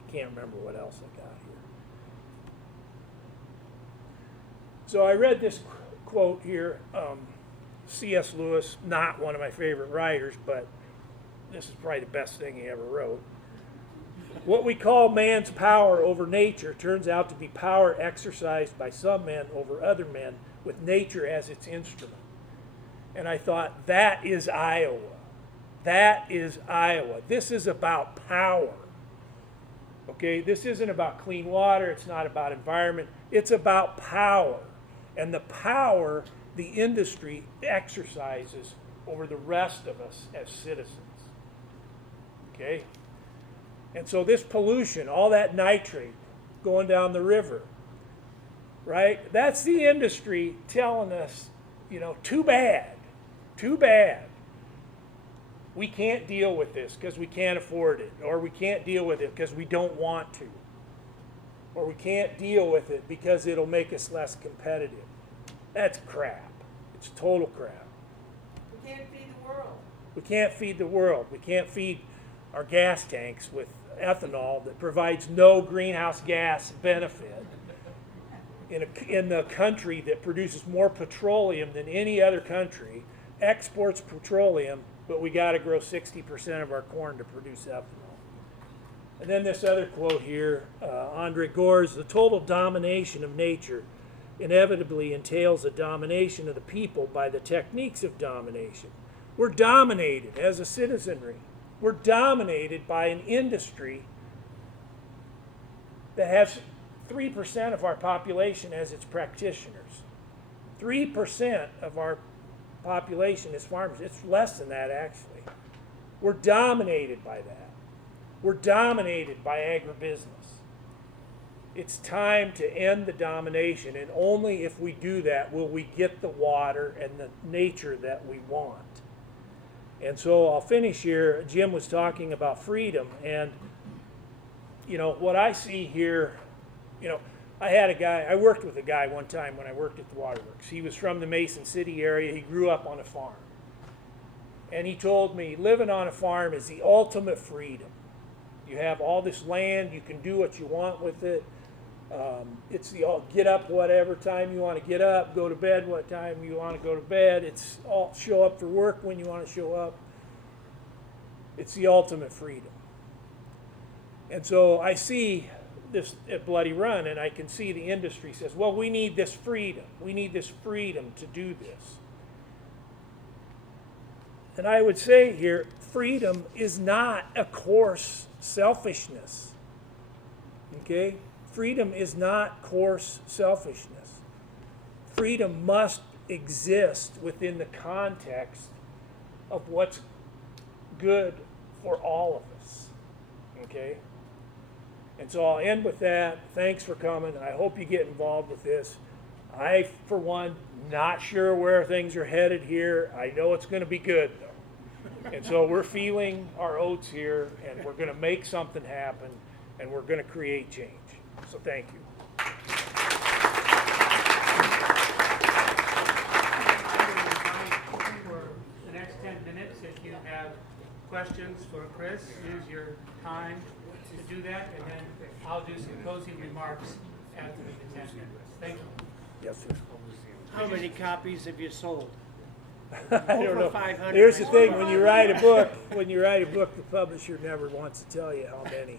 I can't remember what else I got here. So I read this quote here. C.S. Lewis, not one of my favorite writers, but this is probably the best thing he ever wrote. What we call man's power over nature turns out to be power exercised by some men over other men with nature as its instrument. And I thought, that is Iowa. That is Iowa. This is about power. Okay, this isn't about clean water. It's not about environment. It's about power. And the power the industry exercises over the rest of us as citizens. Okay? And so this pollution, all that nitrate going down the river, right? That's the industry telling us, too bad. We can't deal with this because we can't afford it, or we can't deal with it because we don't want to, or we can't deal with it because it'll make us less competitive. That's crap. It's total crap. We can't feed the world. We can't feed the world. We can't feed our gas tanks with ethanol that provides no greenhouse gas benefit in the country that produces more petroleum than any other country, exports petroleum, but we got to grow 60% of our corn to produce ethanol. And then this other quote here, Andre Gore's, the total domination of nature inevitably entails a domination of the people by the techniques of domination. We're dominated as a citizenry. We're dominated by an industry that has 3% of our population as its practitioners. 3% of our population is farmers. It's less than that, actually. We're dominated by that. We're dominated by agribusiness. It's time to end the domination, and only if we do that will we get the water and the nature that we want. And so I'll finish here. Jim was talking about freedom, and what I see here, I worked with a guy one time when I worked at the waterworks. He was from the Mason City area. He grew up on a farm. And he told me living on a farm is the ultimate freedom. You have all this land, you can do what you want with it. It's get up whatever time you want to get up, go to bed what time you want to go to bed. It's all show up for work when you want to show up. It's the ultimate freedom. And so I see this at Bloody Run, and I can see the industry says, well, we need this freedom. We need this freedom to do this. And I would say here, freedom is not a coarse selfishness. Okay? Freedom is not coarse selfishness. Freedom must exist within the context of what's good for all of us. Okay? And so I'll end with that. Thanks for coming. I hope you get involved with this. I, for one, not sure where things are headed here. I know it's going to be good, though. And so we're feeling our oats here, and we're going to make something happen, and we're going to create change. So thank you. For the next 10 minutes, if you have questions for Chris, use your time to do that, and then I'll do some closing remarks after the 10 minutes. Thank you. Yes, sir. How many copies have you sold? I don't Over know. 500. Here's the thing: when you write a book, the publisher never wants to tell you how many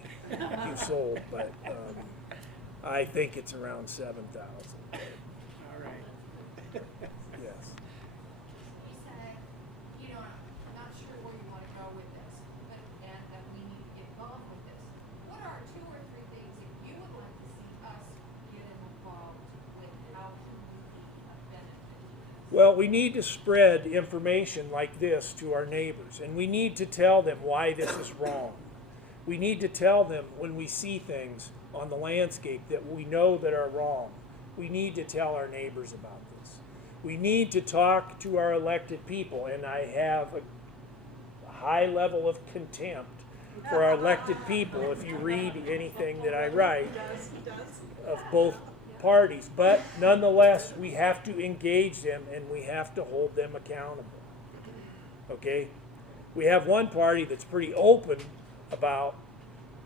you've sold. But I think it's around 7,000. All right. Yes. He said, I'm not sure where you want to go with this, and that we need to get involved with this. What are 2 or 3 things that you would like to see us get involved with? How can we be a benefit? Well, we need to spread information like this to our neighbors, and we need to tell them why this is wrong. We need to tell them when we see things on the landscape that we know that are wrong. We need to tell our neighbors about this. We need to talk to our elected people, and I have a high level of contempt for our elected people if you read anything that I write of both parties. But nonetheless, we have to engage them and we have to hold them accountable. Okay? We have one party that's pretty open about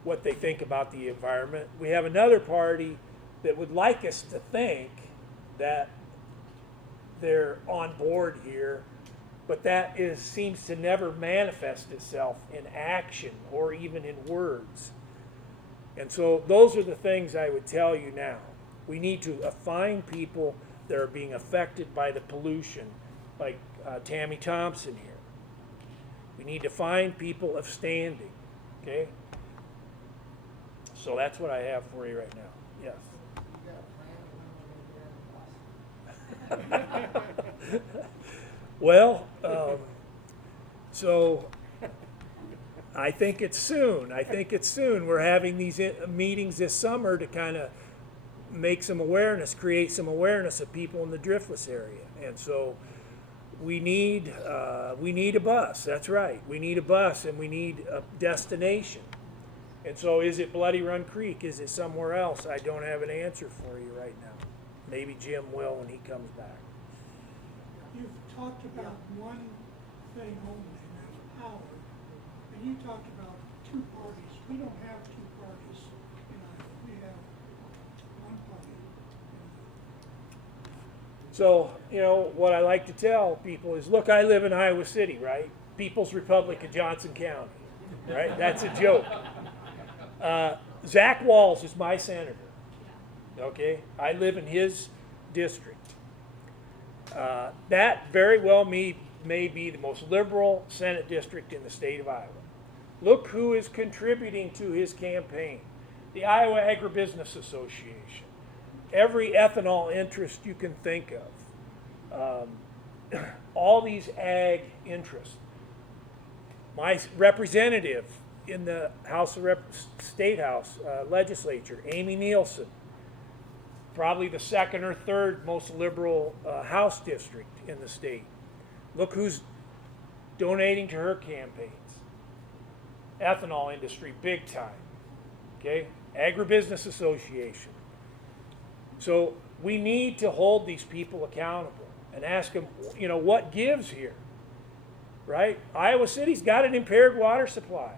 what they think about the environment. We have another party that would like us to think that they're on board here, but that seems to never manifest itself in action or even in words. And so those are the things I would tell you now. We need to find people that are being affected by the pollution, like Tammy Thompson here. We need to find people of standing, okay? So that's what I have for you right now. Yes. Well, so I think it's soon. We're having these meetings this summer to kind of make some awareness, create some awareness of people in the Driftless area. And so we need a bus. That's right. We need a bus, and we need a destination. And so is it Bloody Run Creek? Is it somewhere else? I don't have an answer for you right now. Maybe Jim will when he comes back. You've talked about one thing only, and that's power. And you talked about 2 parties. We don't have 2 parties in Iowa. We have one party. So, what I like to tell people is, look, I live in Iowa City, right? People's Republic of Johnson County, right? That's a joke. Zach Walz is my senator, okay? I live in his district. That very well may be the most liberal Senate district in the state of Iowa. Look who is contributing to his campaign. the Iowa Agribusiness Association, every ethanol interest you can think of, all these ag interests. My representative in the State House legislature, Amy Nielsen, probably the second or third most liberal House district in the state. Look who's donating to her campaigns. Ethanol industry, big time. Okay? Agribusiness Association. So we need to hold these people accountable and ask them, you know, what gives here? Right? Iowa City's got an impaired water supply.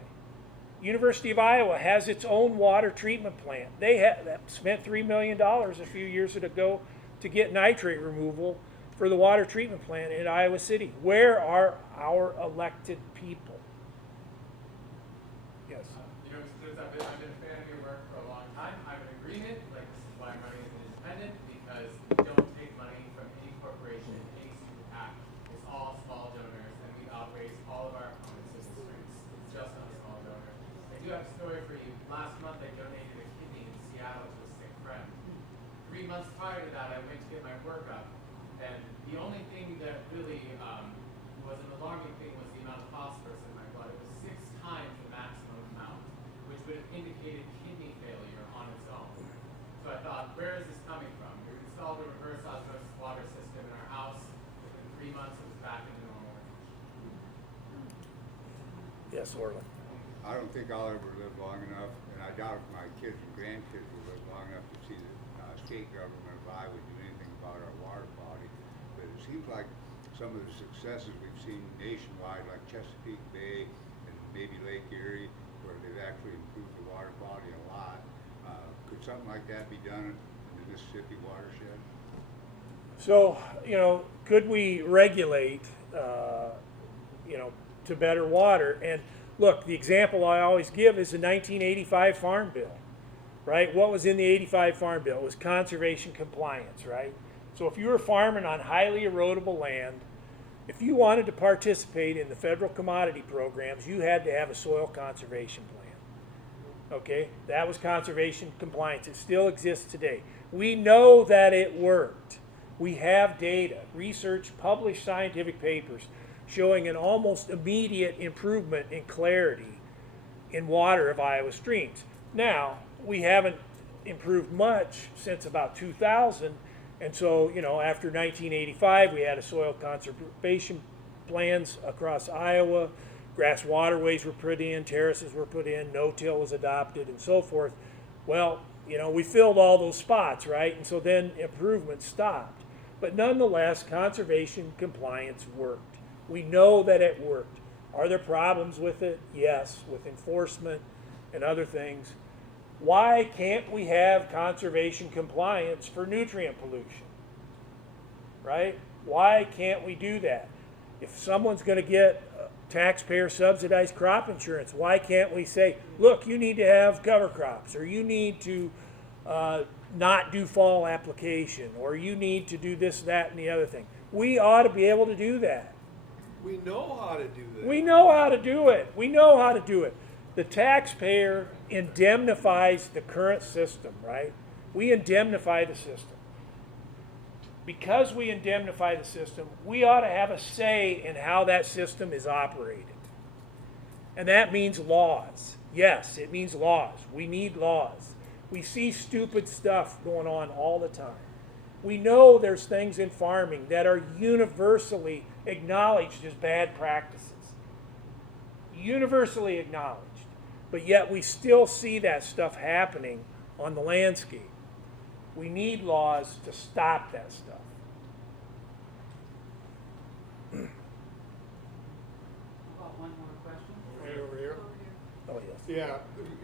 University of Iowa has its own water treatment plant. They spent $3 million a few years ago to get nitrate removal for the water treatment plant in Iowa City. Where are our elected people? Yes. You know, since I've been a fan of your work for a long time, I'm in agreement. Like, this is why I'm running as an independent, because we don't take money from any corporation, any super PAC. It's all small donors, and we outraise all of our opponents in the streets. It's just not a small donor. I do have a story for you. Last month, I donated a kidney in Seattle to a sick friend. 3 months prior to that, I went to get my workup, and the only thing that really was an alarming thing was the amount of phosphorus in my blood. It was 6 times the maximum amount, which would have indicated kidney failure on its own. So I thought, where is this coming from? We installed a reverse osmosis water system in our house. Within 3 months, it was back into normal. Yes, Orland. I don't think I'll ever live long enough, and I doubt if my kids and grandkids will live long enough to see the state government of Iowa do anything about our water quality. But it seems like some of the successes we've seen nationwide, like Chesapeake Bay and maybe Lake Erie, where they've actually improved the water quality a lot. Could something like that be done in the Mississippi watershed? So, you know, could we regulate, you know, to better water? And look, the example I always give is the 1985 Farm Bill, right? What was in the 85 Farm Bill? It was conservation compliance, right? So if you were farming on highly erodible land, if you wanted to participate in the federal commodity programs, you had to have a soil conservation plan. Okay, that was conservation compliance. It still exists today. We know that it worked. We have data, research, published scientific papers showing an almost immediate improvement in clarity in water of Iowa streams. Now, we haven't improved much since about 2000, and so, you know, after 1985, we had a soil conservation plans across Iowa. Grass waterways were put in, terraces were put in, no-till was adopted, and so forth. Well, you know, we filled all those spots, right? And so then improvement stopped. But nonetheless, conservation compliance worked. We know that it worked. Are there problems with it? Yes, with enforcement and other things. Why can't we have conservation compliance for nutrient pollution? Right? Why can't we do that? If someone's going to get taxpayer subsidized crop insurance, why can't we say, look, you need to have cover crops, or you need to not do fall application, or you need to do this, that, and the other thing? We ought to be able to do that. We know how to do that. We know how to do it. We know how to do it. The taxpayer indemnifies the current system, right? We indemnify the system. Because we indemnify the system, we ought to have a say in how that system is operated. And that means laws. Yes, it means laws. We need laws. We see stupid stuff going on all the time. We know there's things in farming that are universally acknowledged as bad practices. Universally acknowledged. But yet we still see that stuff happening on the landscape. We need laws to stop that stuff. About one more question? Right over here. Oh, yes. Yeah,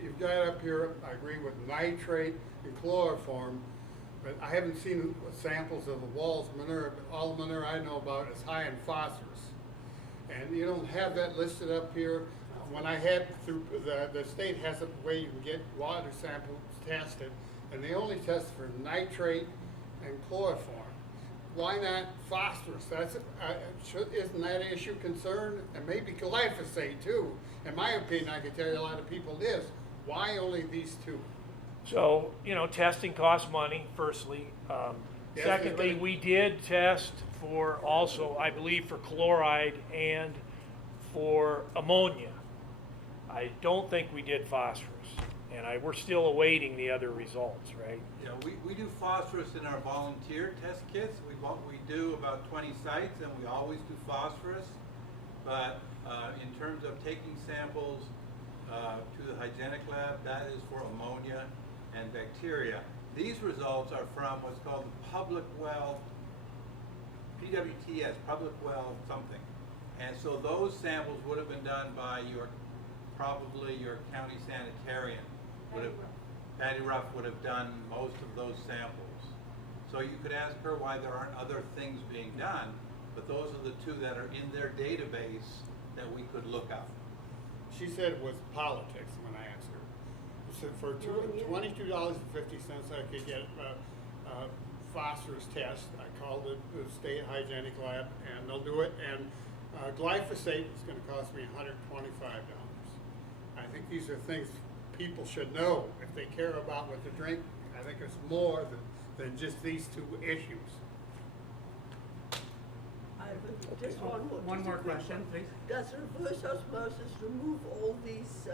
you've got up here, I agree with nitrate and chloroform, but I haven't seen samples of the Walls manure, but all the manure I know about is high in phosphorus. And you don't have that listed up here. When I had through, the state has a way you can get water samples tested, and they only test for nitrate and chloroform. Why not phosphorus? That's isn't that an issue concern? And maybe glyphosate too. In my opinion, I can tell you a lot of people this. Why only these two? So, testing costs money, firstly. Yes, Secondly, we do. we did test for also, I believe, for chloride and for ammonia. I don't think we did phosphorus, and we're still awaiting the other results, right? Yeah, we do phosphorus in our volunteer test kits. We do about 20 sites, and we always do phosphorus. But in terms of taking samples to the hygienic lab, that is for ammonia and bacteria. These results are from what's called the public well, PWTS, public well something. And so those samples would have been done by probably your county sanitarian. Patty Ruff would have done most of those samples. So you could ask her why there aren't other things being done, but those are the two that are in their database that we could look up. She said it was politics when I asked her. She said for $22.50 I could get a phosphorus test. I called the state hygienic lab and they'll do it. And glyphosate is going to cost me $125. I think these are things people should know if they care about what to drink. I think it's more than just these two issues. I have just One more question, please. Does reverse osmosis remove all these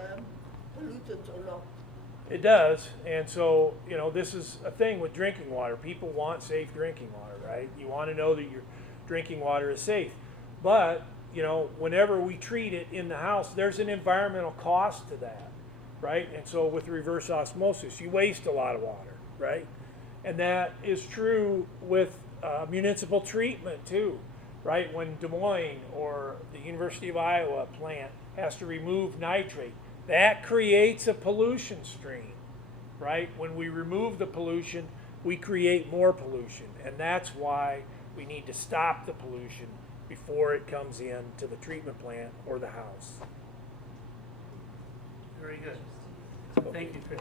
pollutants or not? It does, and so, this is a thing with drinking water. People want safe drinking water, right? You want to know that your drinking water is safe. But, whenever we treat it in the house, there's an environmental cost to that, right? And so with reverse osmosis, you waste a lot of water, right? And that is true with municipal treatment too, right? When Des Moines or the University of Iowa plant has to remove nitrate, that creates a pollution stream, right? When we remove the pollution, we create more pollution. And that's why we need to stop the pollution before it comes in to the treatment plant or the house. Very good. Thank you, Chris.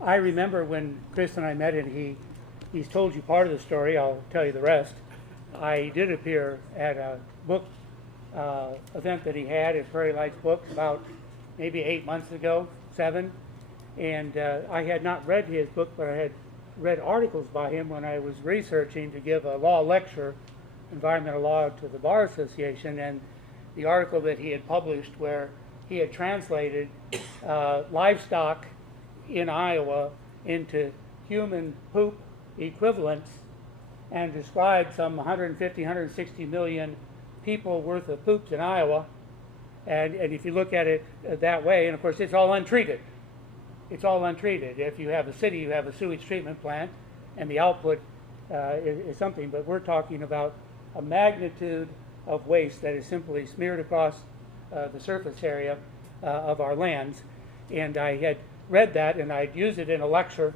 I remember when Chris and I met and he's told you part of the story, I'll tell you the rest. I did appear at a book event that he had at Prairie Lights Books about maybe 8 months ago, 7. And I had not read his book, but I had read articles by him when I was researching to give a law lecture, environmental law, to the Bar Association. And the article that he had published where he had translated livestock in Iowa into human poop equivalents and described some 150, 160 million people worth of poops in Iowa. And if you look at it that way, and of course it's all untreated. It's all untreated. If you have a city, you have a sewage treatment plant, and the output is something. But we're talking about a magnitude of waste that is simply smeared across the surface area of our lands. And I had read that, and I'd used it in a lecture,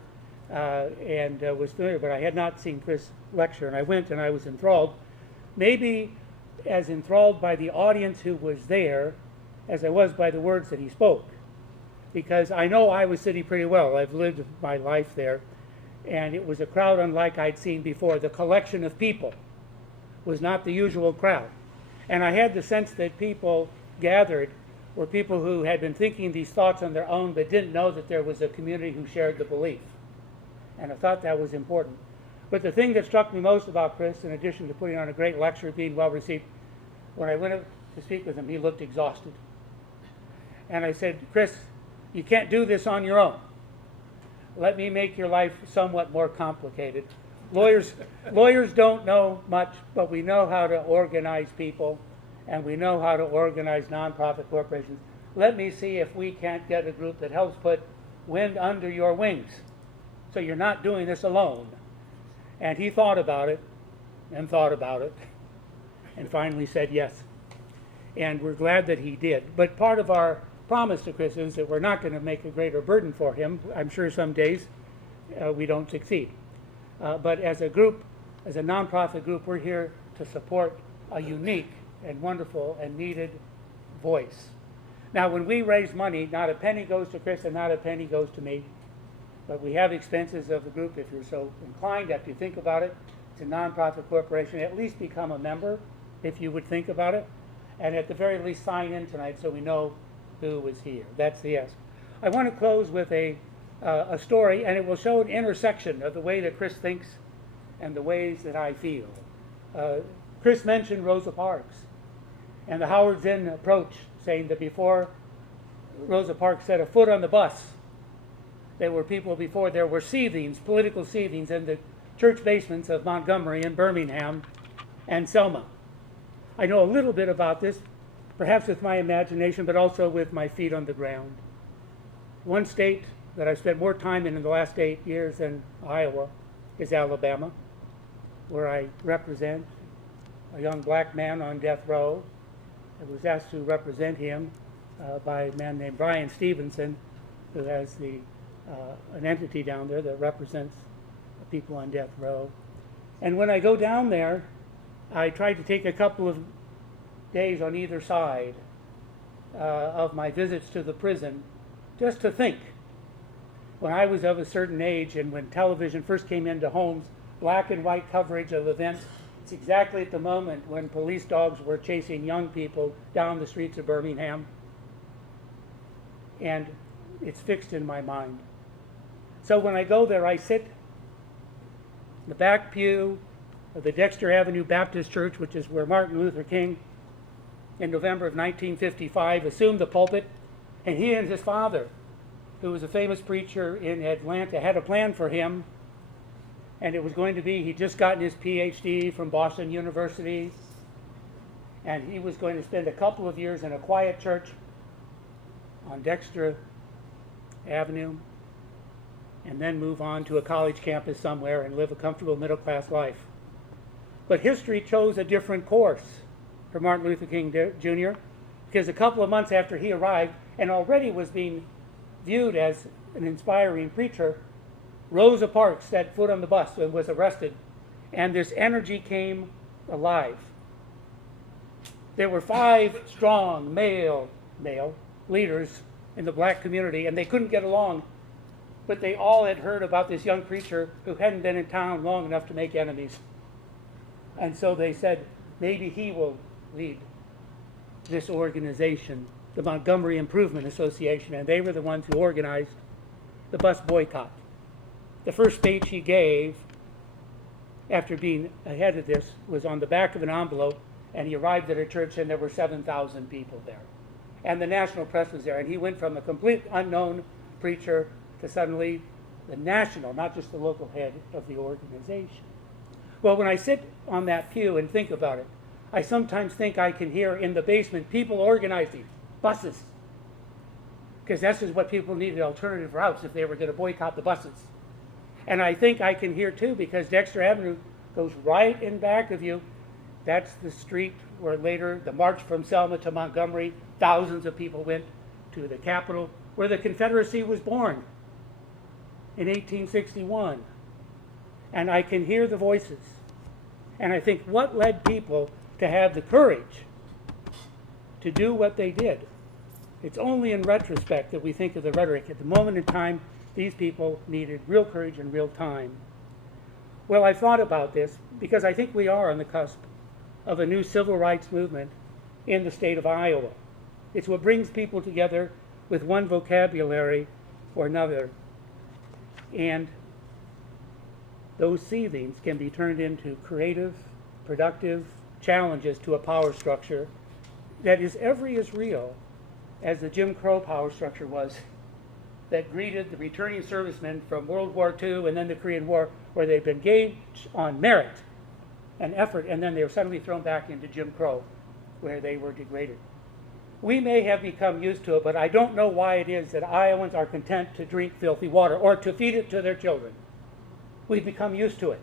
and was familiar, but I had not seen Chris lecture. And I went, and I was enthralled, maybe as enthralled by the audience who was there as I was by the words that he spoke. Because I know Iowa City pretty well. I've lived my life there. And it was a crowd unlike I'd seen before. The collection of people was not the usual crowd. And I had the sense that people gathered were people who had been thinking these thoughts on their own but didn't know that there was a community who shared the belief. And I thought that was important. But the thing that struck me most about Chris, in addition to putting on a great lecture, being well received, when I went up to speak with him, he looked exhausted. And I said, Chris, you can't do this on your own. Let me make your life somewhat more complicated. Lawyers don't know much, but we know how to organize people, and we know how to organize nonprofit corporations. Let me see if we can't get a group that helps put wind under your wings, so you're not doing this alone. And he thought about it, and thought about it, and finally said yes. And we're glad that he did. But part of our promise to Chris is that we're not going to make a greater burden for him. I'm sure some days we don't succeed. But as a group, as a nonprofit group, we're here to support a unique and wonderful and needed voice. Now, when we raise money, not a penny goes to Chris and not a penny goes to me. But we have expenses of the group. If you're so inclined, after you think about it, it's a nonprofit corporation. At least become a member, if you would think about it. and at the very least sign in tonight so we know who was here. That's the ask. I want to close with a story, and it will show an intersection of the way that Chris thinks and the ways that I feel. Chris mentioned Rosa Parks and the Howard Zinn approach, saying that before Rosa Parks set a foot on the bus, there were people before, there were seethings, political seethings in the church basements of Montgomery and Birmingham and Selma. I know a little bit about this, perhaps with my imagination, but also with my feet on the ground. One state that I've spent more time in the last 8 years than Iowa is Alabama, where I represent a young black man on death row. I was asked to represent him by a man named Brian Stevenson, who has an entity down there that represents people on death row. And when I go down there, I try to take a couple of days on either side of my visits to the prison just to think. When I was of a certain age and when television first came into homes, black and white coverage of events, it's exactly at the moment when police dogs were chasing young people down the streets of Birmingham. And it's fixed in my mind. So when I go there, I sit in the back pew of the Dexter Avenue Baptist Church, which is where Martin Luther King, in November of 1955, assumed the pulpit, and he and his father, who was a famous preacher in Atlanta, had a plan for him, and it was going to be, he'd just gotten his PhD from Boston University, and he was going to spend a couple of years in a quiet church on Dexter Avenue, and then move on to a college campus somewhere and live a comfortable middle-class life. But history chose a different course for Martin Luther King Jr., because a couple of months after he arrived and already was being viewed as an inspiring preacher, Rosa Parks set foot on the bus and was arrested, and this energy came alive. There were 5 strong male leaders in the black community, and they couldn't get along, but they all had heard about this young preacher who hadn't been in town long enough to make enemies. And so they said, maybe he will lead this organization, the Montgomery Improvement Association, and they were the ones who organized the bus boycott. The first speech he gave after being ahead of this was on the back of an envelope, and he arrived at a church and there were 7,000 people there. And the national press was there, and he went from a complete unknown preacher to suddenly the national, not just the local head of the organization. Well, when I sit on that pew and think about it, I sometimes think I can hear in the basement people organizing buses, because this is what people needed, alternative routes if they were going to boycott the buses. And I think I can hear too, because Dexter Avenue goes right in back of you. That's the street where later the march from Selma to Montgomery, thousands of people went to the Capitol, where the Confederacy was born in 1861. And I can hear the voices. And I think what led people to have the courage to do what they did? It's only in retrospect that we think of the rhetoric. At the moment in time, these people needed real courage and real time. Well, I've thought about this because I think we are on the cusp of a new civil rights movement in the state of Iowa. It's what brings people together with one vocabulary or another. And those seethings can be turned into creative, productive challenges to a power structure that is every as real as the Jim Crow power structure was that greeted the returning servicemen from World War II and then the Korean War, where they've been engaged on merit and effort, and then they were suddenly thrown back into Jim Crow, where they were degraded. We may have become used to it, but I don't know why it is that Iowans are content to drink filthy water or to feed it to their children. We've become used to it,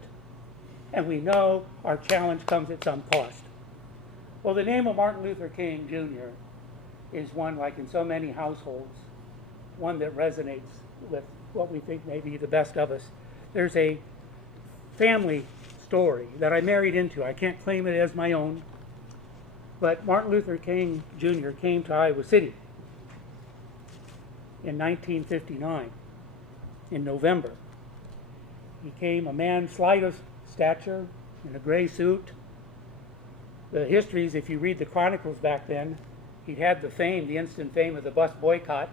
and we know our challenge comes at some cost. Well, the name of Martin Luther King Jr. is one, like in so many households, one that resonates with what we think may be the best of us. There's a family story that I married into. I can't claim it as my own, but Martin Luther King Jr. came to Iowa City in 1959, in November. He came a man slight of stature, in a gray suit, the histories, if you read the chronicles back then, he had the fame, the instant fame of the bus boycott.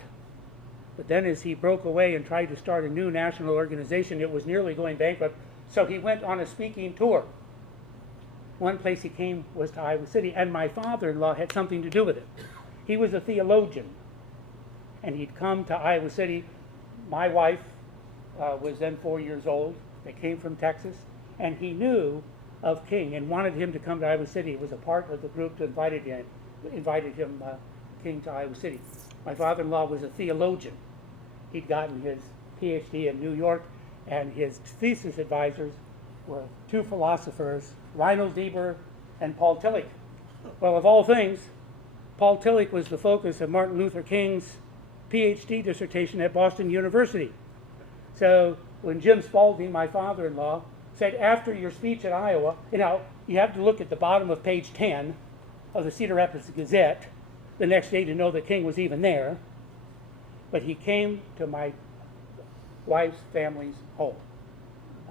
But then as he broke away and tried to start a new national organization, it was nearly going bankrupt. So he went on a speaking tour. One place he came was to Iowa City, and my father-in-law had something to do with it. He was a theologian, and he'd come to Iowa City. My wife was then 4 years old. They came from Texas, and he knew of King and wanted him to come to Iowa City. He was a part of the group that invited him, King, to Iowa City. My father-in-law was a theologian. He'd gotten his PhD in New York, and his thesis advisors were two philosophers, Reinhold Niebuhr and Paul Tillich. Well, of all things, Paul Tillich was the focus of Martin Luther King's PhD dissertation at Boston University. So when Jim Spalding, my father-in-law, said, after your speech at Iowa, you have to look at the bottom of page 10 of the Cedar Rapids Gazette the next day to know that King was even there. But he came to my wife's family's home,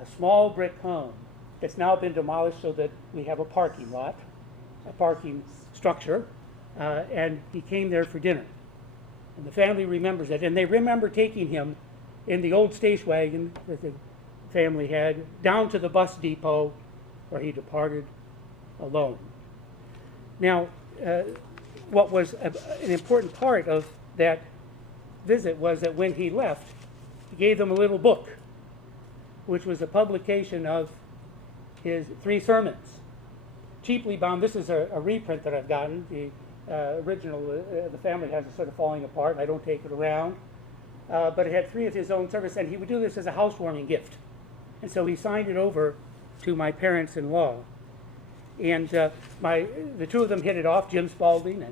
a small brick home that's now been demolished so that we have a parking lot, a parking structure, and he came there for dinner. And the family remembers it, and they remember taking him in the old station wagon that the family had down to the bus depot where he departed alone. Now, what was an important part of that visit was that when he left, he gave them a little book, which was a publication of his 3 sermons, cheaply bound. This is a reprint that I've gotten. The original, the family has it sort of falling apart. I don't take it around. But it had 3 of his own service, and he would do this as a housewarming gift. And so he signed it over to my parents-in-law. And the 2 of them hit it off, Jim Spalding,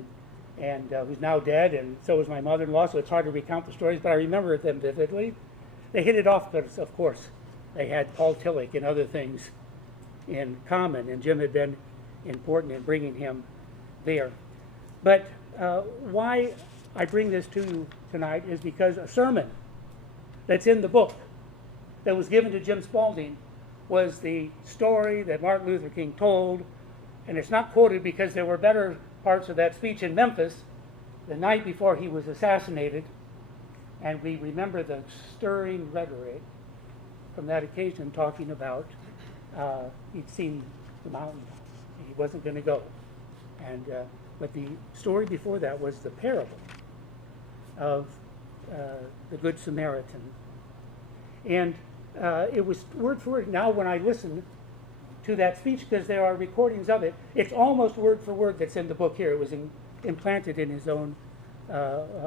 and who's now dead, and so was my mother-in-law, so it's hard to recount the stories, but I remember them vividly. They hit it off because, of course, they had Paul Tillich and other things in common, and Jim had been important in bringing him there. But why I bring this to you tonight is because a sermon that's in the book that was given to Jim Spalding was the story that Martin Luther King told, and it's not quoted because there were better parts of that speech in Memphis the night before he was assassinated, and we remember the stirring rhetoric from that occasion talking about he'd seen the mountain, and he wasn't going to go. And but the story before that was the parable of the Good Samaritan. And it was word for word. Now when I listen to that speech, because there are recordings of it, it's almost word for word that's in the book here. It was implanted in his own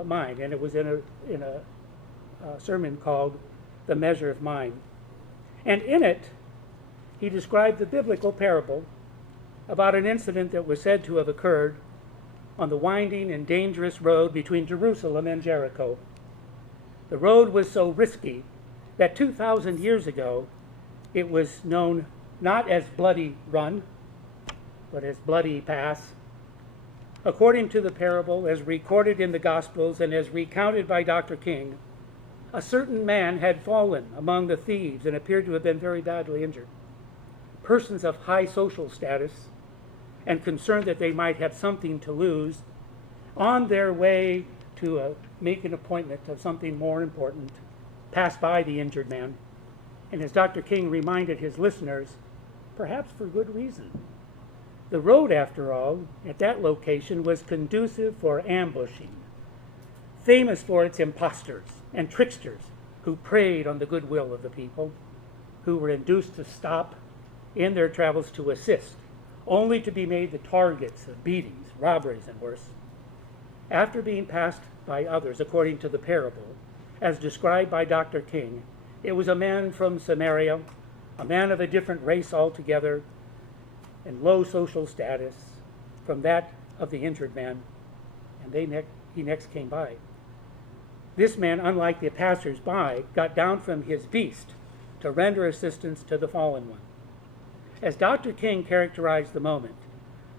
mind, and it was in a sermon called The Measure of Mine. And in it, he described the biblical parable about an incident that was said to have occurred on the winding and dangerous road between Jerusalem and Jericho. The road was so risky that 2,000 years ago, it was known not as Bloody Run, but as Bloody Pass. According to the parable, as recorded in the Gospels and as recounted by Dr. King, a certain man had fallen among the thieves and appeared to have been very badly injured. Persons of high social status and concerned that they might have something to lose, on their way to make an appointment of something more important, passed by the injured man. And as Dr. King reminded his listeners, perhaps for good reason, the road, after all, at that location was conducive for ambushing, famous for its impostors and tricksters who preyed on the goodwill of the people, who were induced to stop in their travels to assist, only to be made the targets of beatings, robberies, and worse. After being passed by others, according to the parable, as described by Dr. King, it was a man from Samaria, a man of a different race altogether, and low social status from that of the injured man, and he next came by. This man, unlike the passers-by, got down from his beast to render assistance to the fallen one. As Dr. King characterized the moment,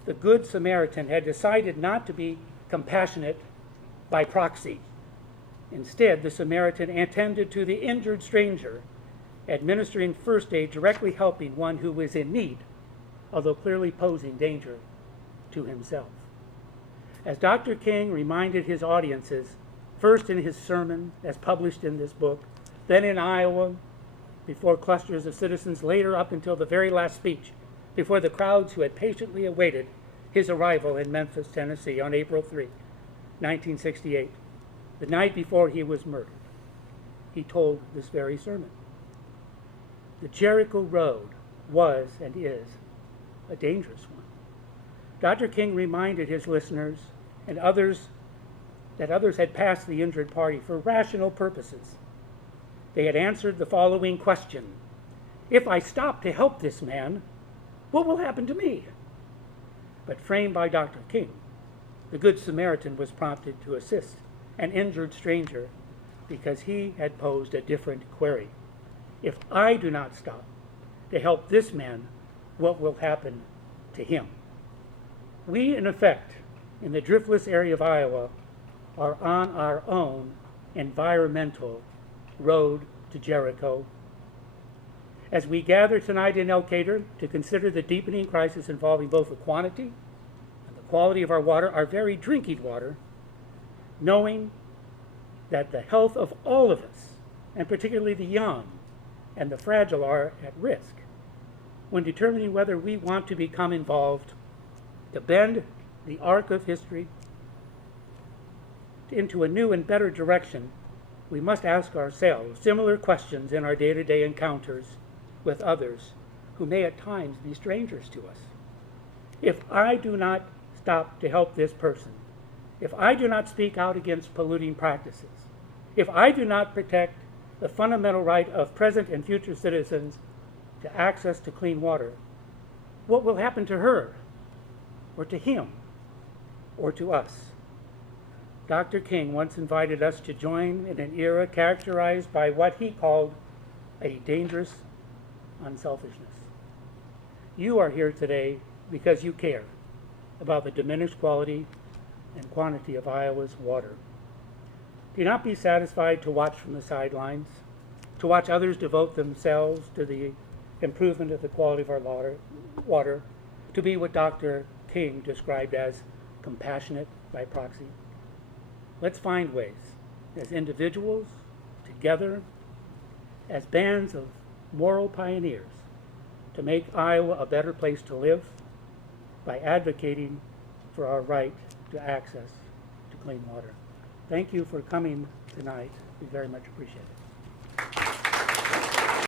the Good Samaritan had decided not to be compassionate by proxy. Instead, the Samaritan attended to the injured stranger, administering first aid, directly helping one who was in need, although clearly posing danger to himself. As Dr. King reminded his audiences, first in his sermon, as published in this book, then in Iowa, before clusters of citizens, later up until the very last speech, before the crowds who had patiently awaited his arrival in Memphis, Tennessee on April 3, 1968, the night before he was murdered, he told this very sermon. The Jericho Road was and is a dangerous one. Dr. King reminded his listeners and others that others had passed the injured party for rational purposes. They had answered the following question: if I stop to help this man, what will happen to me? But framed by Dr. King, the Good Samaritan was prompted to assist an injured stranger because he had posed a different query. If I do not stop to help this man, what will happen to him? We, in effect, in the Driftless area of Iowa, are on our own environmental road to Jericho. As we gather tonight in Elkader to consider the deepening crisis involving both the quantity and the quality of our water, our very drinking water, knowing that the health of all of us, and particularly the young and the fragile, are at risk when determining whether we want to become involved to bend the arc of history into a new and better direction, we must ask ourselves similar questions in our day-to-day encounters with others who may at times be strangers to us. If I do not stop to help this person, if I do not speak out against polluting practices, if I do not protect the fundamental right of present and future citizens to access to clean water, what will happen to her, or to him, or to us? Dr. King once invited us to join in an era characterized by what he called a dangerous unselfishness. You are here today because you care about the diminished quality and quantity of Iowa's water. Do not be satisfied to watch from the sidelines, to watch others devote themselves to the improvement of the quality of our water, to be what Dr. King described as compassionate by proxy. Let's find ways, as individuals, together, as bands of moral pioneers, to make Iowa a better place to live by advocating for our right to access to clean water. Thank you for coming tonight. We very much appreciate it.